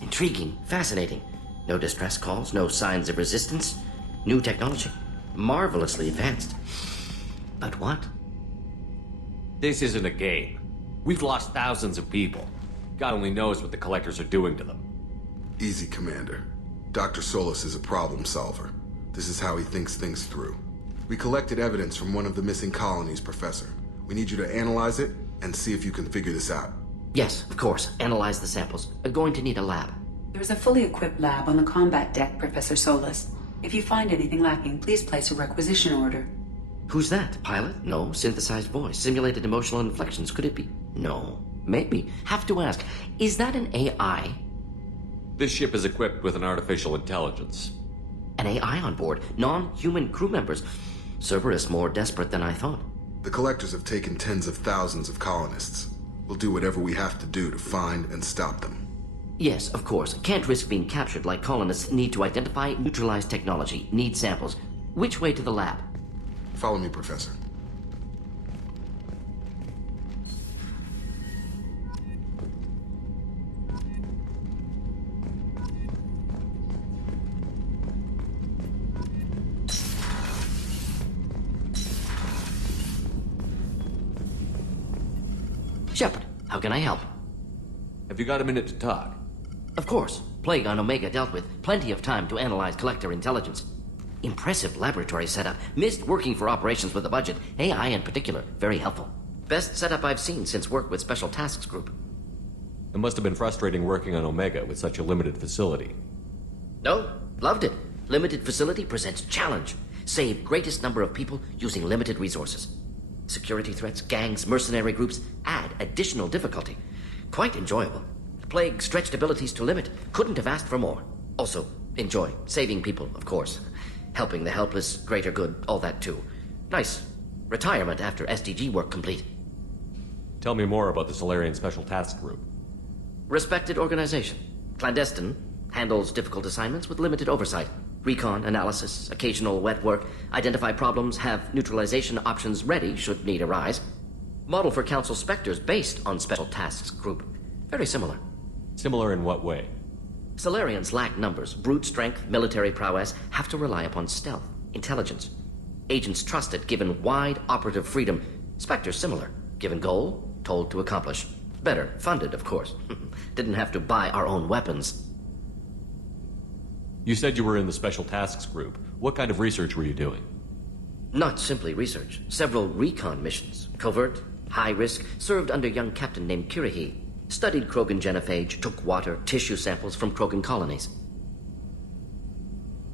Intriguing. Fascinating. No distress calls. No signs of resistance. New technology. Marvelously advanced. But what? This isn't a game. We've lost thousands of people. God only knows what the Collectors are doing to them. Easy, Commander. Dr. Solus is a problem solver. This is how he thinks things through. We collected evidence from one of the missing colonies, Professor. We need you to analyze it and see if you can figure this out. Yes, of course. Analyze the samples. Going to need a lab. There's a fully equipped lab on the combat deck, Professor Solus. If you find anything lacking, please place a requisition order. Who's that? Pilot? No. Synthesized voice. Simulated emotional inflections. Could it be? No. Maybe. Have to ask. Is that an AI? This ship is equipped with an artificial intelligence. An AI on board? Non-human crew members? Cerberus more desperate than I thought. The Collectors have taken tens of thousands of colonists. We'll do whatever we have to do to find and stop them. Yes, of course. Can't risk being captured like colonists need to identify, neutralize technology, need samples. Which way to the lab? Follow me, Professor. Shepard, how can I help? Have you got a minute to talk? Of course. Plague on Omega dealt with. Plenty of time to analyze Collector intelligence. Impressive laboratory setup. Missed working for operations with a budget. AI in particular. Very helpful. Best setup I've seen since work with Special Tasks Group. It must have been frustrating working on Omega with such a limited facility. No, loved it. Limited facility presents challenge. Save greatest number of people using limited resources. Security threats, gangs, mercenary groups add additional difficulty. Quite enjoyable. Plague stretched abilities to limit. Couldn't have asked for more. Also, enjoy. Saving people, of course. Helping the helpless, greater good, all that too. Nice. Retirement after SDG work complete. Tell me more about the Solarian Special Task Group. Respected organization. Clandestine. Handles difficult assignments with limited oversight. Recon, analysis, occasional wet work. Identify problems, have neutralization options ready should need arise. Model for Council Spectres based on Special Tasks Group. Very similar. Similar in what way? Solarians lack numbers, brute strength, military prowess, have to rely upon stealth, intelligence. Agents trusted, given wide operative freedom. Spectres similar, given goal, told to accomplish. Better, funded, of course. Didn't have to buy our own weapons. You said you were in the Special Tasks Group. What kind of research were you doing? Not simply research. Several recon missions. Covert, high risk, served under a young captain named Kirihi. Studied Krogan genophage, took water, tissue samples from Krogan colonies.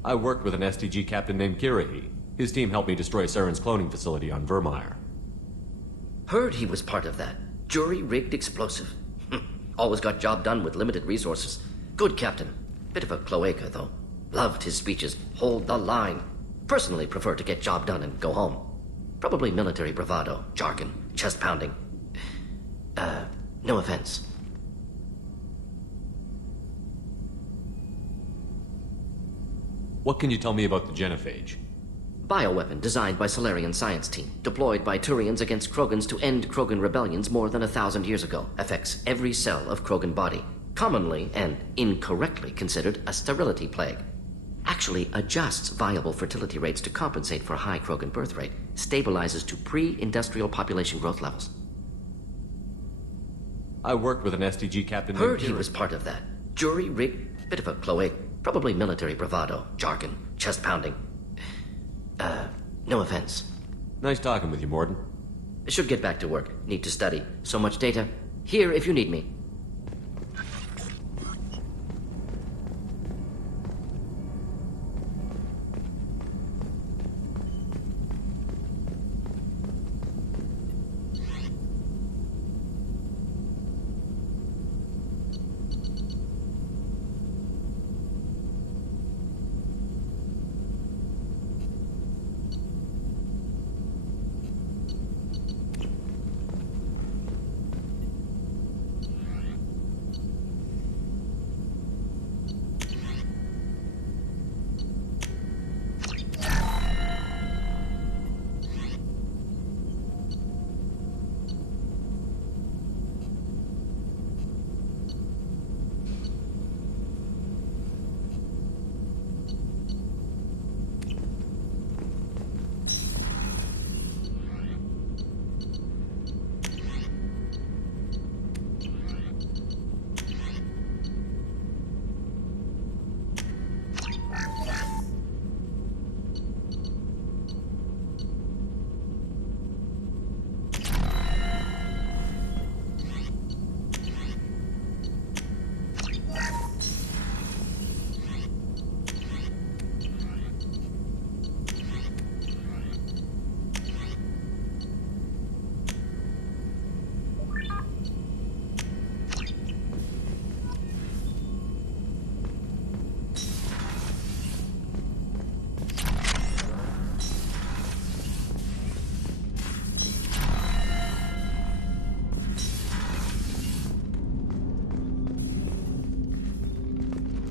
I worked with an STG captain named Kirihi. His team helped me destroy Saren's cloning facility on Vermeer. Heard he was part of that. Jury-rigged explosive. Always got job done with limited resources. Good captain. Bit of a cloaca, though. Loved his speeches. Hold the line. Personally prefer to get job done and go home. Probably military bravado, jargon, chest pounding. No offense. What can you tell me about the genophage? Bioweapon designed by Solarian science team, deployed by Turians against Krogans to end Krogan rebellions more than 1,000 years ago. Affects every cell of Krogan body. Commonly and incorrectly considered a sterility plague. Actually adjusts viable fertility rates to compensate for high Krogan birth rate. Stabilizes to pre-industrial population growth levels. I worked with an STG captain named Heard he was part of that. Jury-rigged, bit of a cloaca. Probably military bravado, jargon, chest pounding. No offense. Nice talking with you, Morden. Should get back to work. Need to study. So much data. Here if you need me.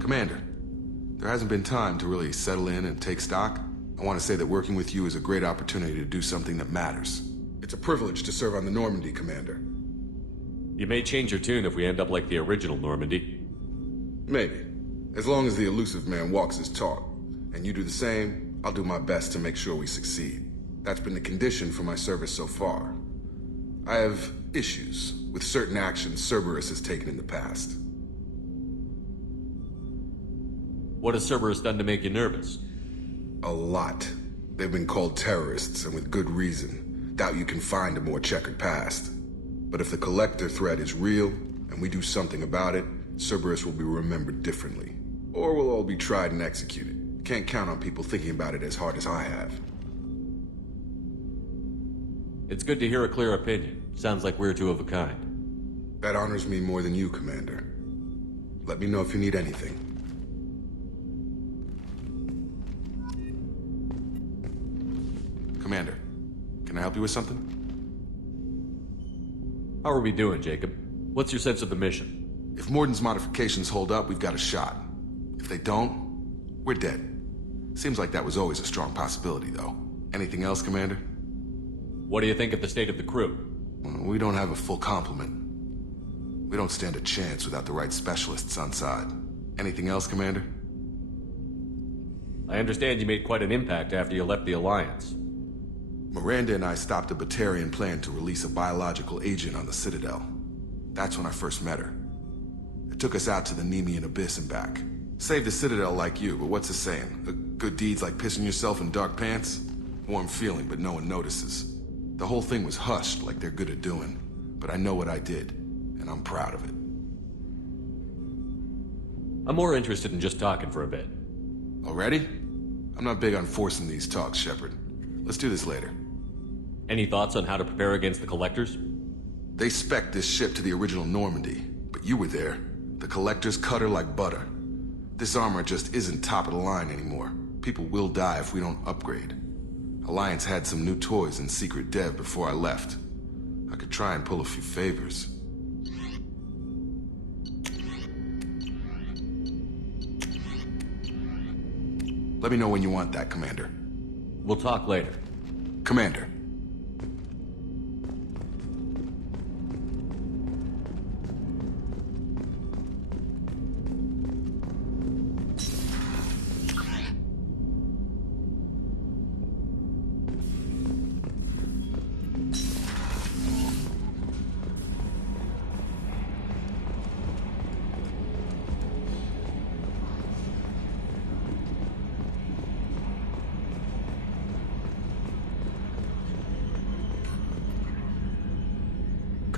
Commander, there hasn't been time to really settle in and take stock. I want to say that working with you is a great opportunity to do something that matters. It's a privilege to serve on the Normandy, Commander. You may change your tune if we end up like the original Normandy. Maybe. As long as the elusive man walks his talk, and you do the same, I'll do my best to make sure we succeed. That's been the condition for my service so far. I have issues with certain actions Cerberus has taken in the past. What has Cerberus done to make you nervous? A lot. They've been called terrorists, and with good reason. Doubt you can find a more checkered past. But if the Collector threat is real, and we do something about it, Cerberus will be remembered differently. Or we'll all be tried and executed. Can't count on people thinking about it as hard as I have. It's good to hear a clear opinion. Sounds like we're two of a kind. That honors me more than you, Commander. Let me know if you need anything. Commander, can I help you with something? How are we doing, Jacob? What's your sense of the mission? If Morden's modifications hold up, we've got a shot. If they don't, we're dead. Seems like that was always a strong possibility, though. Anything else, Commander? What do you think of the state of the crew? We don't have a full complement. We don't stand a chance without the right specialists on side. Anything else, Commander? I understand you made quite an impact after you left the Alliance. Miranda and I stopped a Batarian plan to release a biological agent on the Citadel. That's when I first met her. It took us out to the Nemean Abyss and back. Saved the Citadel like you, but what's the saying? A good deed's like pissing yourself in dark pants? Warm feeling, but no one notices. The whole thing was hushed, like they're good at doing. But I know what I did, and I'm proud of it. I'm more interested in just talking for a bit. Already? I'm not big on forcing these talks, Shepard. Let's do this later. Any thoughts on how to prepare against the Collectors? They spec'd this ship to the original Normandy, but you were there. The Collectors cut her like butter. This armor just isn't top of the line anymore. People will die if we don't upgrade. Alliance had some new toys in secret dev before I left. I could try and pull a few favors. Let me know when you want that, Commander. We'll talk later. Commander.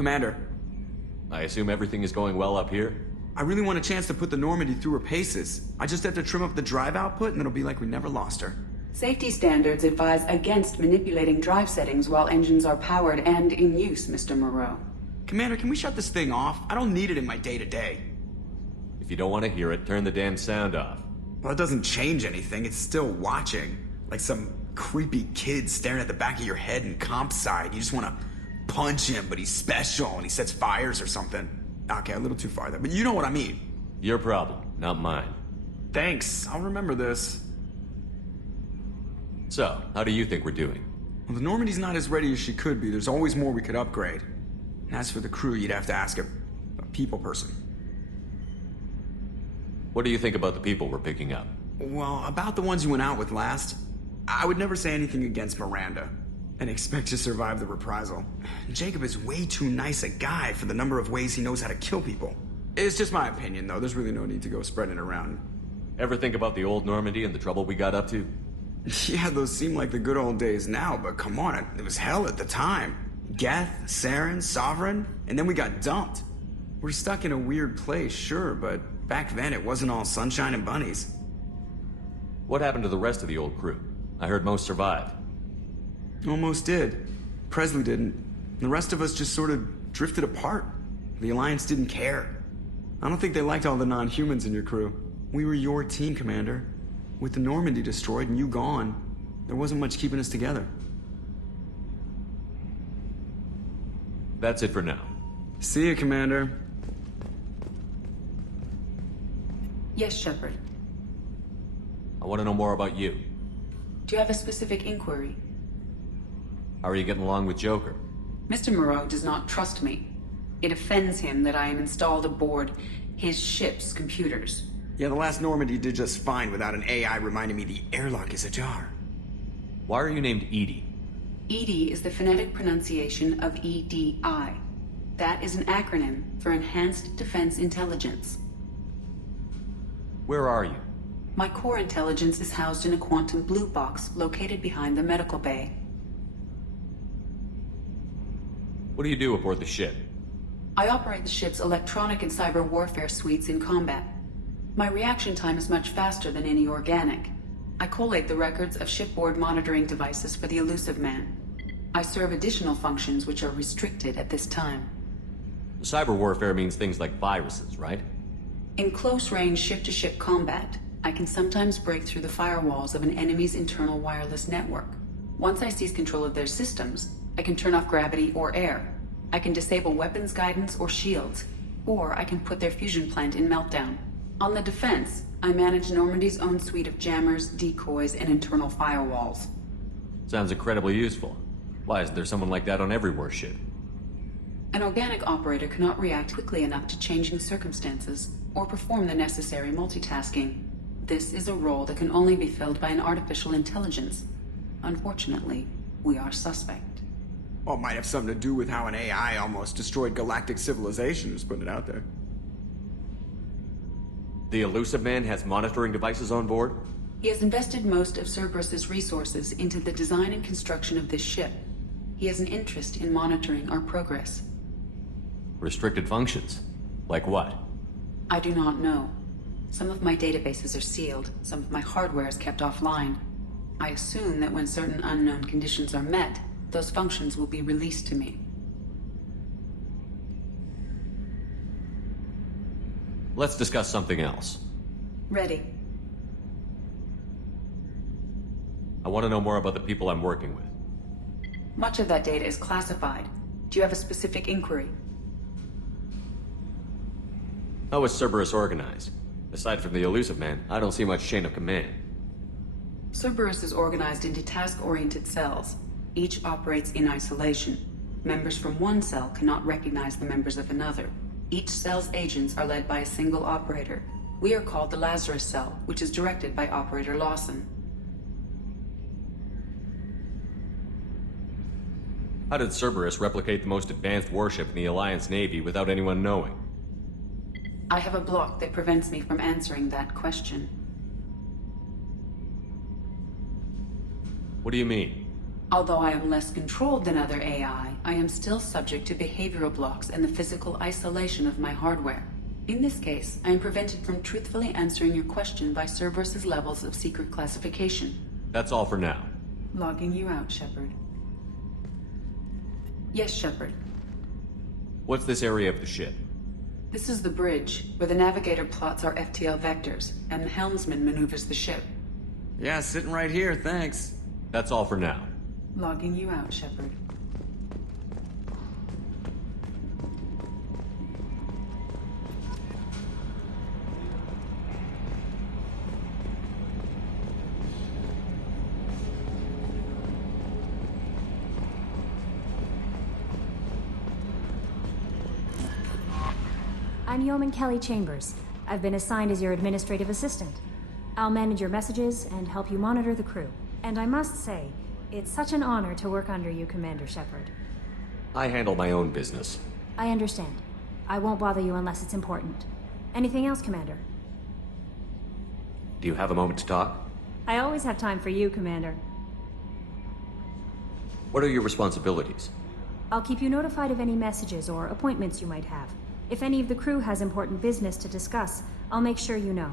Commander. I assume everything is going well up here? I really want a chance to put the Normandy through her paces. I just have to trim up the drive output and it'll be like we never lost her. Safety standards advise against manipulating drive settings while engines are powered and in use, Mr. Moreau. Commander, can we shut this thing off? I don't need it in my day-to-day. If you don't want to hear it, turn the damn sound off. Well, it doesn't change anything. It's still watching. Like some creepy kid staring at the back of your head in comp side. You just want to punch him, but he's special and he sets fires or something. Okay, a little too far there, but you know what I mean. Your problem, not mine. Thanks, I'll remember this. So, how do you think we're doing? Well, the Normandy's not as ready as she could be. There's always more we could upgrade. And as for the crew, you'd have to ask a people person. What do you think about the people we're picking up? Well, about the ones you went out with last, I would never say anything against Miranda. And expect to survive the reprisal. Jacob is way too nice a guy for the number of ways he knows how to kill people. It's just my opinion, though. There's really no need to go spreading it around. Ever think about the old Normandy and the trouble we got up to? Yeah, those seem like the good old days now, but come on, it was hell at the time. Geth, Saren, Sovereign, and then we got dumped. We're stuck in a weird place, sure, but back then it wasn't all sunshine and bunnies. What happened to the rest of the old crew? I heard most survived. Almost did. Presley didn't. The rest of us just sort of drifted apart. The Alliance didn't care. I don't think they liked all the non-humans in your crew. We were your team, Commander. With the Normandy destroyed and you gone, there wasn't much keeping us together. That's it for now. See you, Commander. Yes, Shepard. I want to know more about you. Do you have a specific inquiry? How are you getting along with Joker? Mr. Moreau does not trust me. It offends him that I am installed aboard his ship's computers. Yeah, the last Normandy did just fine without an AI reminding me the airlock is ajar. Why are you named EDI? EDI is the phonetic pronunciation of EDI. That is an acronym for Enhanced Defense Intelligence. Where are you? My core intelligence is housed in a quantum blue box located behind the medical bay. What do you do aboard the ship? I operate the ship's electronic and cyber warfare suites in combat. My reaction time is much faster than any organic. I collate the records of shipboard monitoring devices for the elusive man. I serve additional functions which are restricted at this time. Cyber warfare means things like viruses, right? In close-range ship-to-ship combat, I can sometimes break through the firewalls of an enemy's internal wireless network. Once I seize control of their systems, I can turn off gravity or air. I can disable weapons guidance or shields, or I can put their fusion plant in meltdown. On the defense, I manage Normandy's own suite of jammers, decoys, and internal firewalls. Sounds incredibly useful. Why isn't there someone like that on every warship? An organic operator cannot react quickly enough to changing circumstances or perform the necessary multitasking. This is a role that can only be filled by an artificial intelligence. Unfortunately, we are suspect. Well, it might have something to do with how an AI almost destroyed galactic civilization, just putting it out there. The Elusive Man has monitoring devices on board? He has invested most of Cerberus's resources into the design and construction of this ship. He has an interest in monitoring our progress. Restricted functions? Like what? I do not know. Some of my databases are sealed, some of my hardware is kept offline. I assume that when certain unknown conditions are met, those functions will be released to me. Let's discuss something else. Ready. I want to know more about the people I'm working with. Much of that data is classified. Do you have a specific inquiry? How is Cerberus organized? Aside from the Elusive Man, I don't see much chain of command. Cerberus is organized into task-oriented cells. Each operates in isolation. Members from one cell cannot recognize the members of another. Each cell's agents are led by a single operator. We are called the Lazarus Cell, which is directed by Operator Lawson. How did Cerberus replicate the most advanced warship in the Alliance Navy without anyone knowing? I have a block that prevents me from answering that question. What do you mean? Although I am less controlled than other AI, I am still subject to behavioral blocks and the physical isolation of my hardware. In this case, I am prevented from truthfully answering your question by Cerberus's levels of secret classification. That's all for now. Logging you out, Shepard. Yes, Shepard. What's this area of the ship? This is the bridge, where the navigator plots our FTL vectors, and the helmsman maneuvers the ship. Yeah, sitting right here, thanks. That's all for now. Logging you out, Shepard. I'm Yeoman Kelly Chambers. I've been assigned as your administrative assistant. I'll manage your messages and help you monitor the crew. And I must say, it's such an honor to work under you, Commander Shepard. I handle my own business. I understand. I won't bother you unless it's important. Anything else, Commander? Do you have a moment to talk? I always have time for you, Commander. What are your responsibilities? I'll keep you notified of any messages or appointments you might have. If any of the crew has important business to discuss, I'll make sure you know.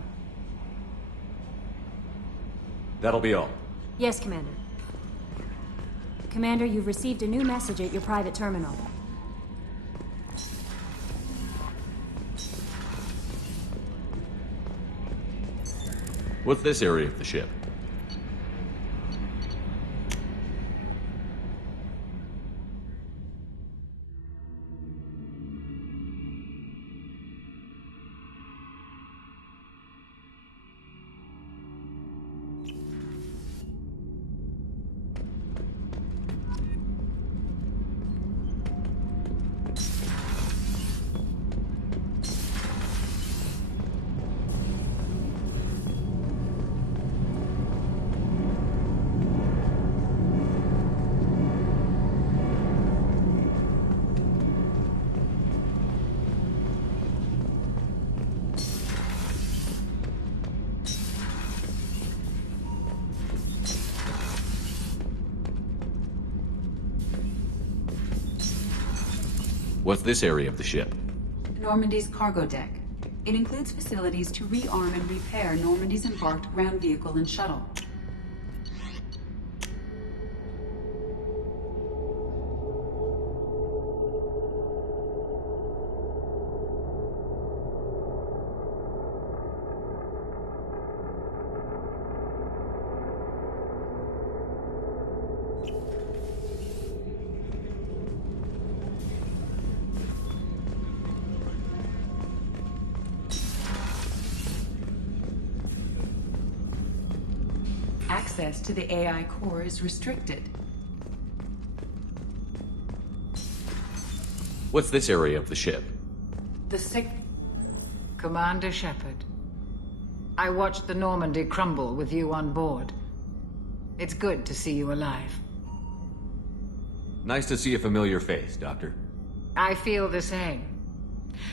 That'll be all. Yes, Commander. Commander, you've received a new message at your private terminal. What's this area of the ship? What's this area of the ship? Normandy's cargo deck. It includes facilities to rearm and repair Normandy's embarked ground vehicle and shuttle. Access to the AI core is restricted. What's this area of the ship? The sick... Commander Shepard. I watched the Normandy crumble with you on board. It's good to see you alive. Nice to see a familiar face, Doctor. I feel the same.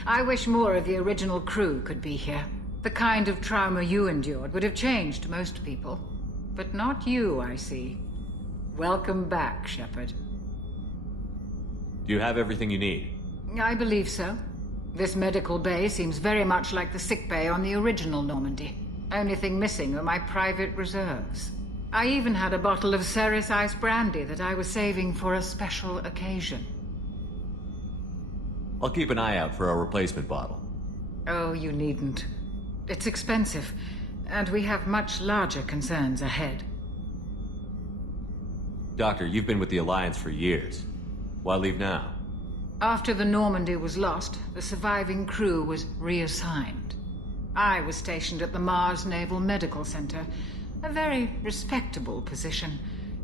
I wish more of the original crew could be here. The kind of trauma you endured would have changed most people. But not you, I see. Welcome back, Shepard. Do you have everything you need? I believe so. This medical bay seems very much like the sick bay on the original Normandy. Only thing missing are my private reserves. I even had a bottle of Ceres Ice brandy that I was saving for a special occasion. I'll keep an eye out for a replacement bottle. Oh, you needn't. It's expensive, and we have much larger concerns ahead. Doctor, you've been with the Alliance for years. Why leave now? After the Normandy was lost, the surviving crew was reassigned. I was stationed at the Mars Naval Medical Center, a very respectable position,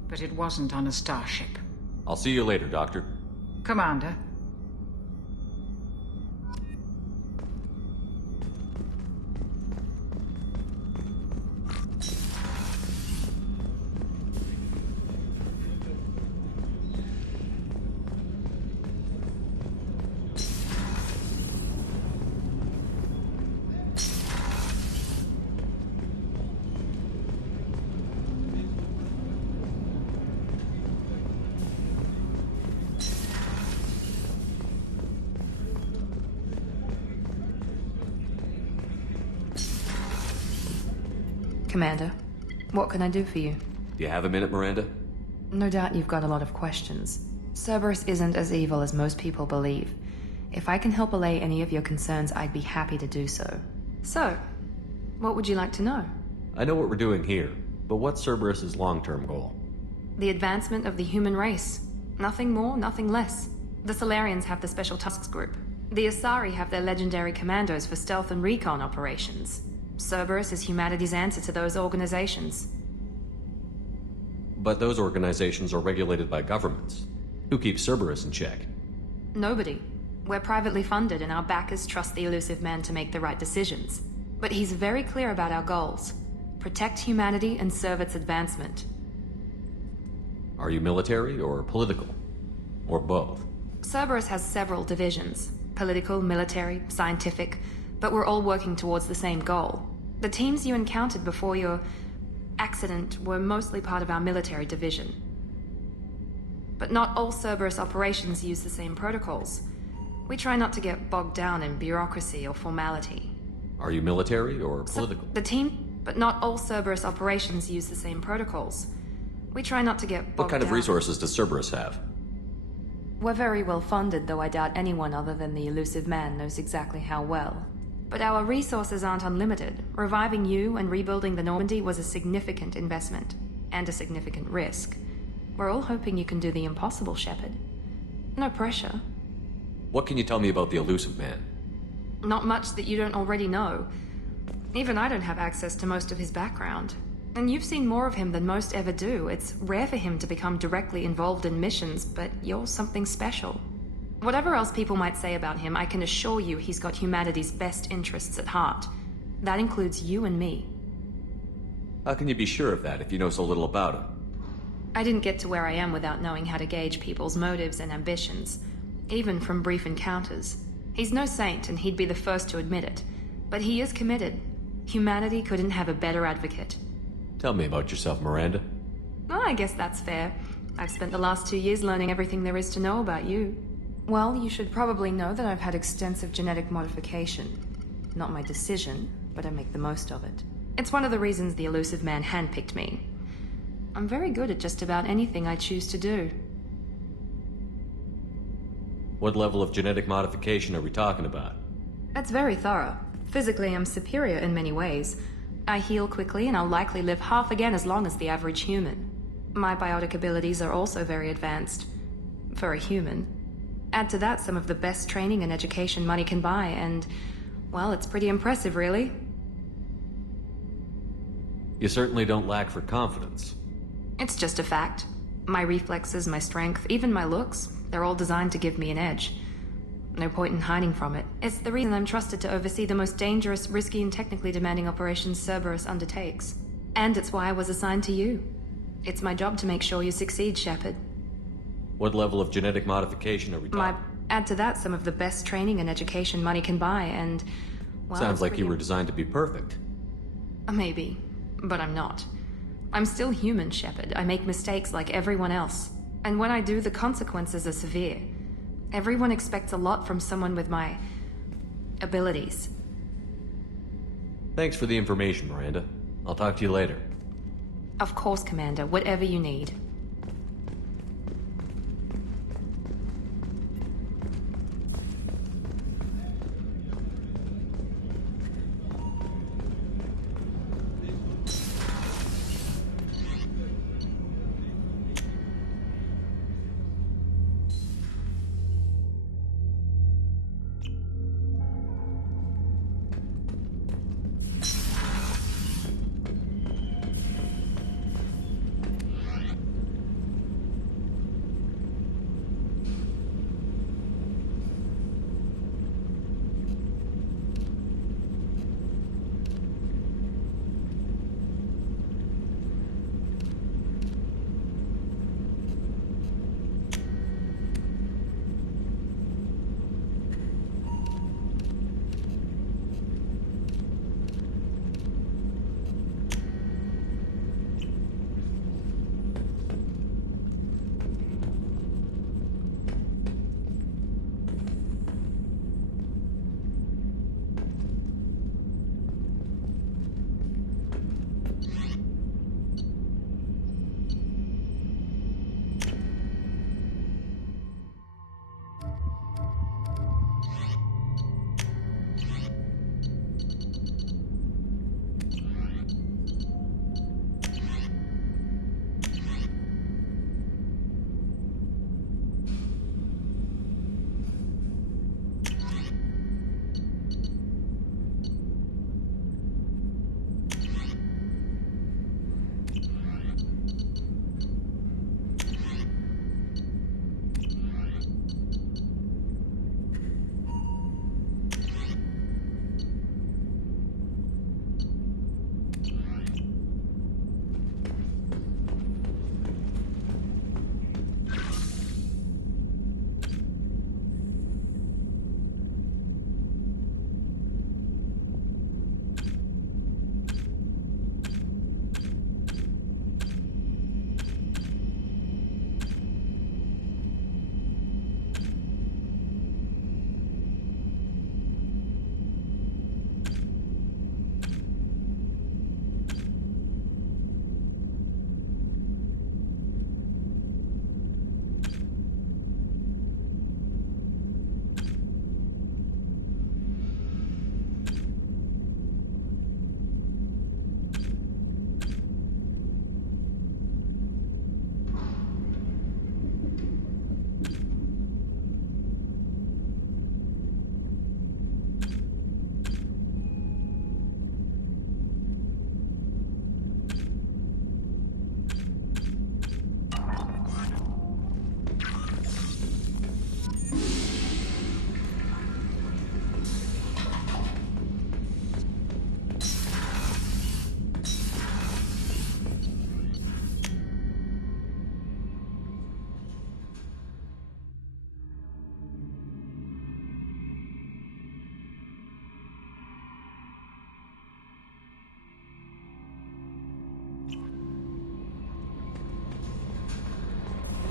but it wasn't on a starship. I'll see you later, Doctor. Commander. Commander, what can I do for you? Do you have a minute, Miranda? No doubt you've got a lot of questions. Cerberus isn't as evil as most people believe. If I can help allay any of your concerns, I'd be happy to do so. So, what would you like to know? I know what we're doing here, but what's Cerberus's long-term goal? The advancement of the human race. Nothing more, nothing less. The Solarians have the Special Tasks Group. The Asari have their legendary commandos for stealth and recon operations. Cerberus is humanity's answer to those organizations. But those organizations are regulated by governments. Who keeps Cerberus in check? Nobody. We're privately funded and our backers trust the elusive man to make the right decisions. But he's very clear about our goals. Protect humanity and serve its advancement. Are you military or political? Or both? Cerberus has several divisions. Political, military, scientific, but we're all working towards the same goal. The teams you encountered before your accident were mostly part of our military division. But not all Cerberus operations use the same protocols. We try not to get bogged down in bureaucracy or formality. Are you military or political? But not all Cerberus operations use the same protocols. We try not to get bogged down. What kind of resources does Cerberus have? We're very well funded, though I doubt anyone other than the elusive man knows exactly how well. But our resources aren't unlimited. Reviving you and rebuilding the Normandy was a significant investment, and a significant risk. We're all hoping you can do the impossible, Shepard. No pressure. What can you tell me about the elusive man? Not much that you don't already know. Even I don't have access to most of his background. And you've seen more of him than most ever do. It's rare for him to become directly involved in missions, but you're something special. Whatever else people might say about him, I can assure you he's got humanity's best interests at heart. That includes you and me. How can you be sure of that if you know so little about him? I didn't get to where I am without knowing how to gauge people's motives and ambitions, even from brief encounters. He's no saint, and he'd be the first to admit it. But he is committed. Humanity couldn't have a better advocate. Tell me about yourself, Miranda. Oh, I guess that's fair. I've spent the last 2 years learning everything there is to know about you. Well, you should probably know that I've had extensive genetic modification. Not my decision, but I make the most of it. It's one of the reasons the elusive man handpicked me. I'm very good at just about anything I choose to do. What level of genetic modification are we talking about? That's very thorough. Physically, I'm superior in many ways. I heal quickly, and I'll likely live half again as long as the average human. My biotic abilities are also very advanced. For a human. Add to that some of the best training and education money can buy, and, well, it's pretty impressive, really. You certainly don't lack for confidence. It's just a fact. My reflexes, my strength, even my looks, they're all designed to give me an edge. No point in hiding from it. It's the reason I'm trusted to oversee the most dangerous, risky, and technically demanding operations Cerberus undertakes. And it's why I was assigned to you. It's my job to make sure you succeed, Shepard. What level of genetic modification are we talking? Add to that some of the best training and education money can buy, and... well, sounds like you were designed to be perfect. Maybe, but I'm not. I'm still human, Shepard. I make mistakes like everyone else. And when I do, the consequences are severe. Everyone expects a lot from someone with my... abilities. Thanks for the information, Miranda. I'll talk to you later. Of course, Commander. Whatever you need.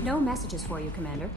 No messages for you, Commander.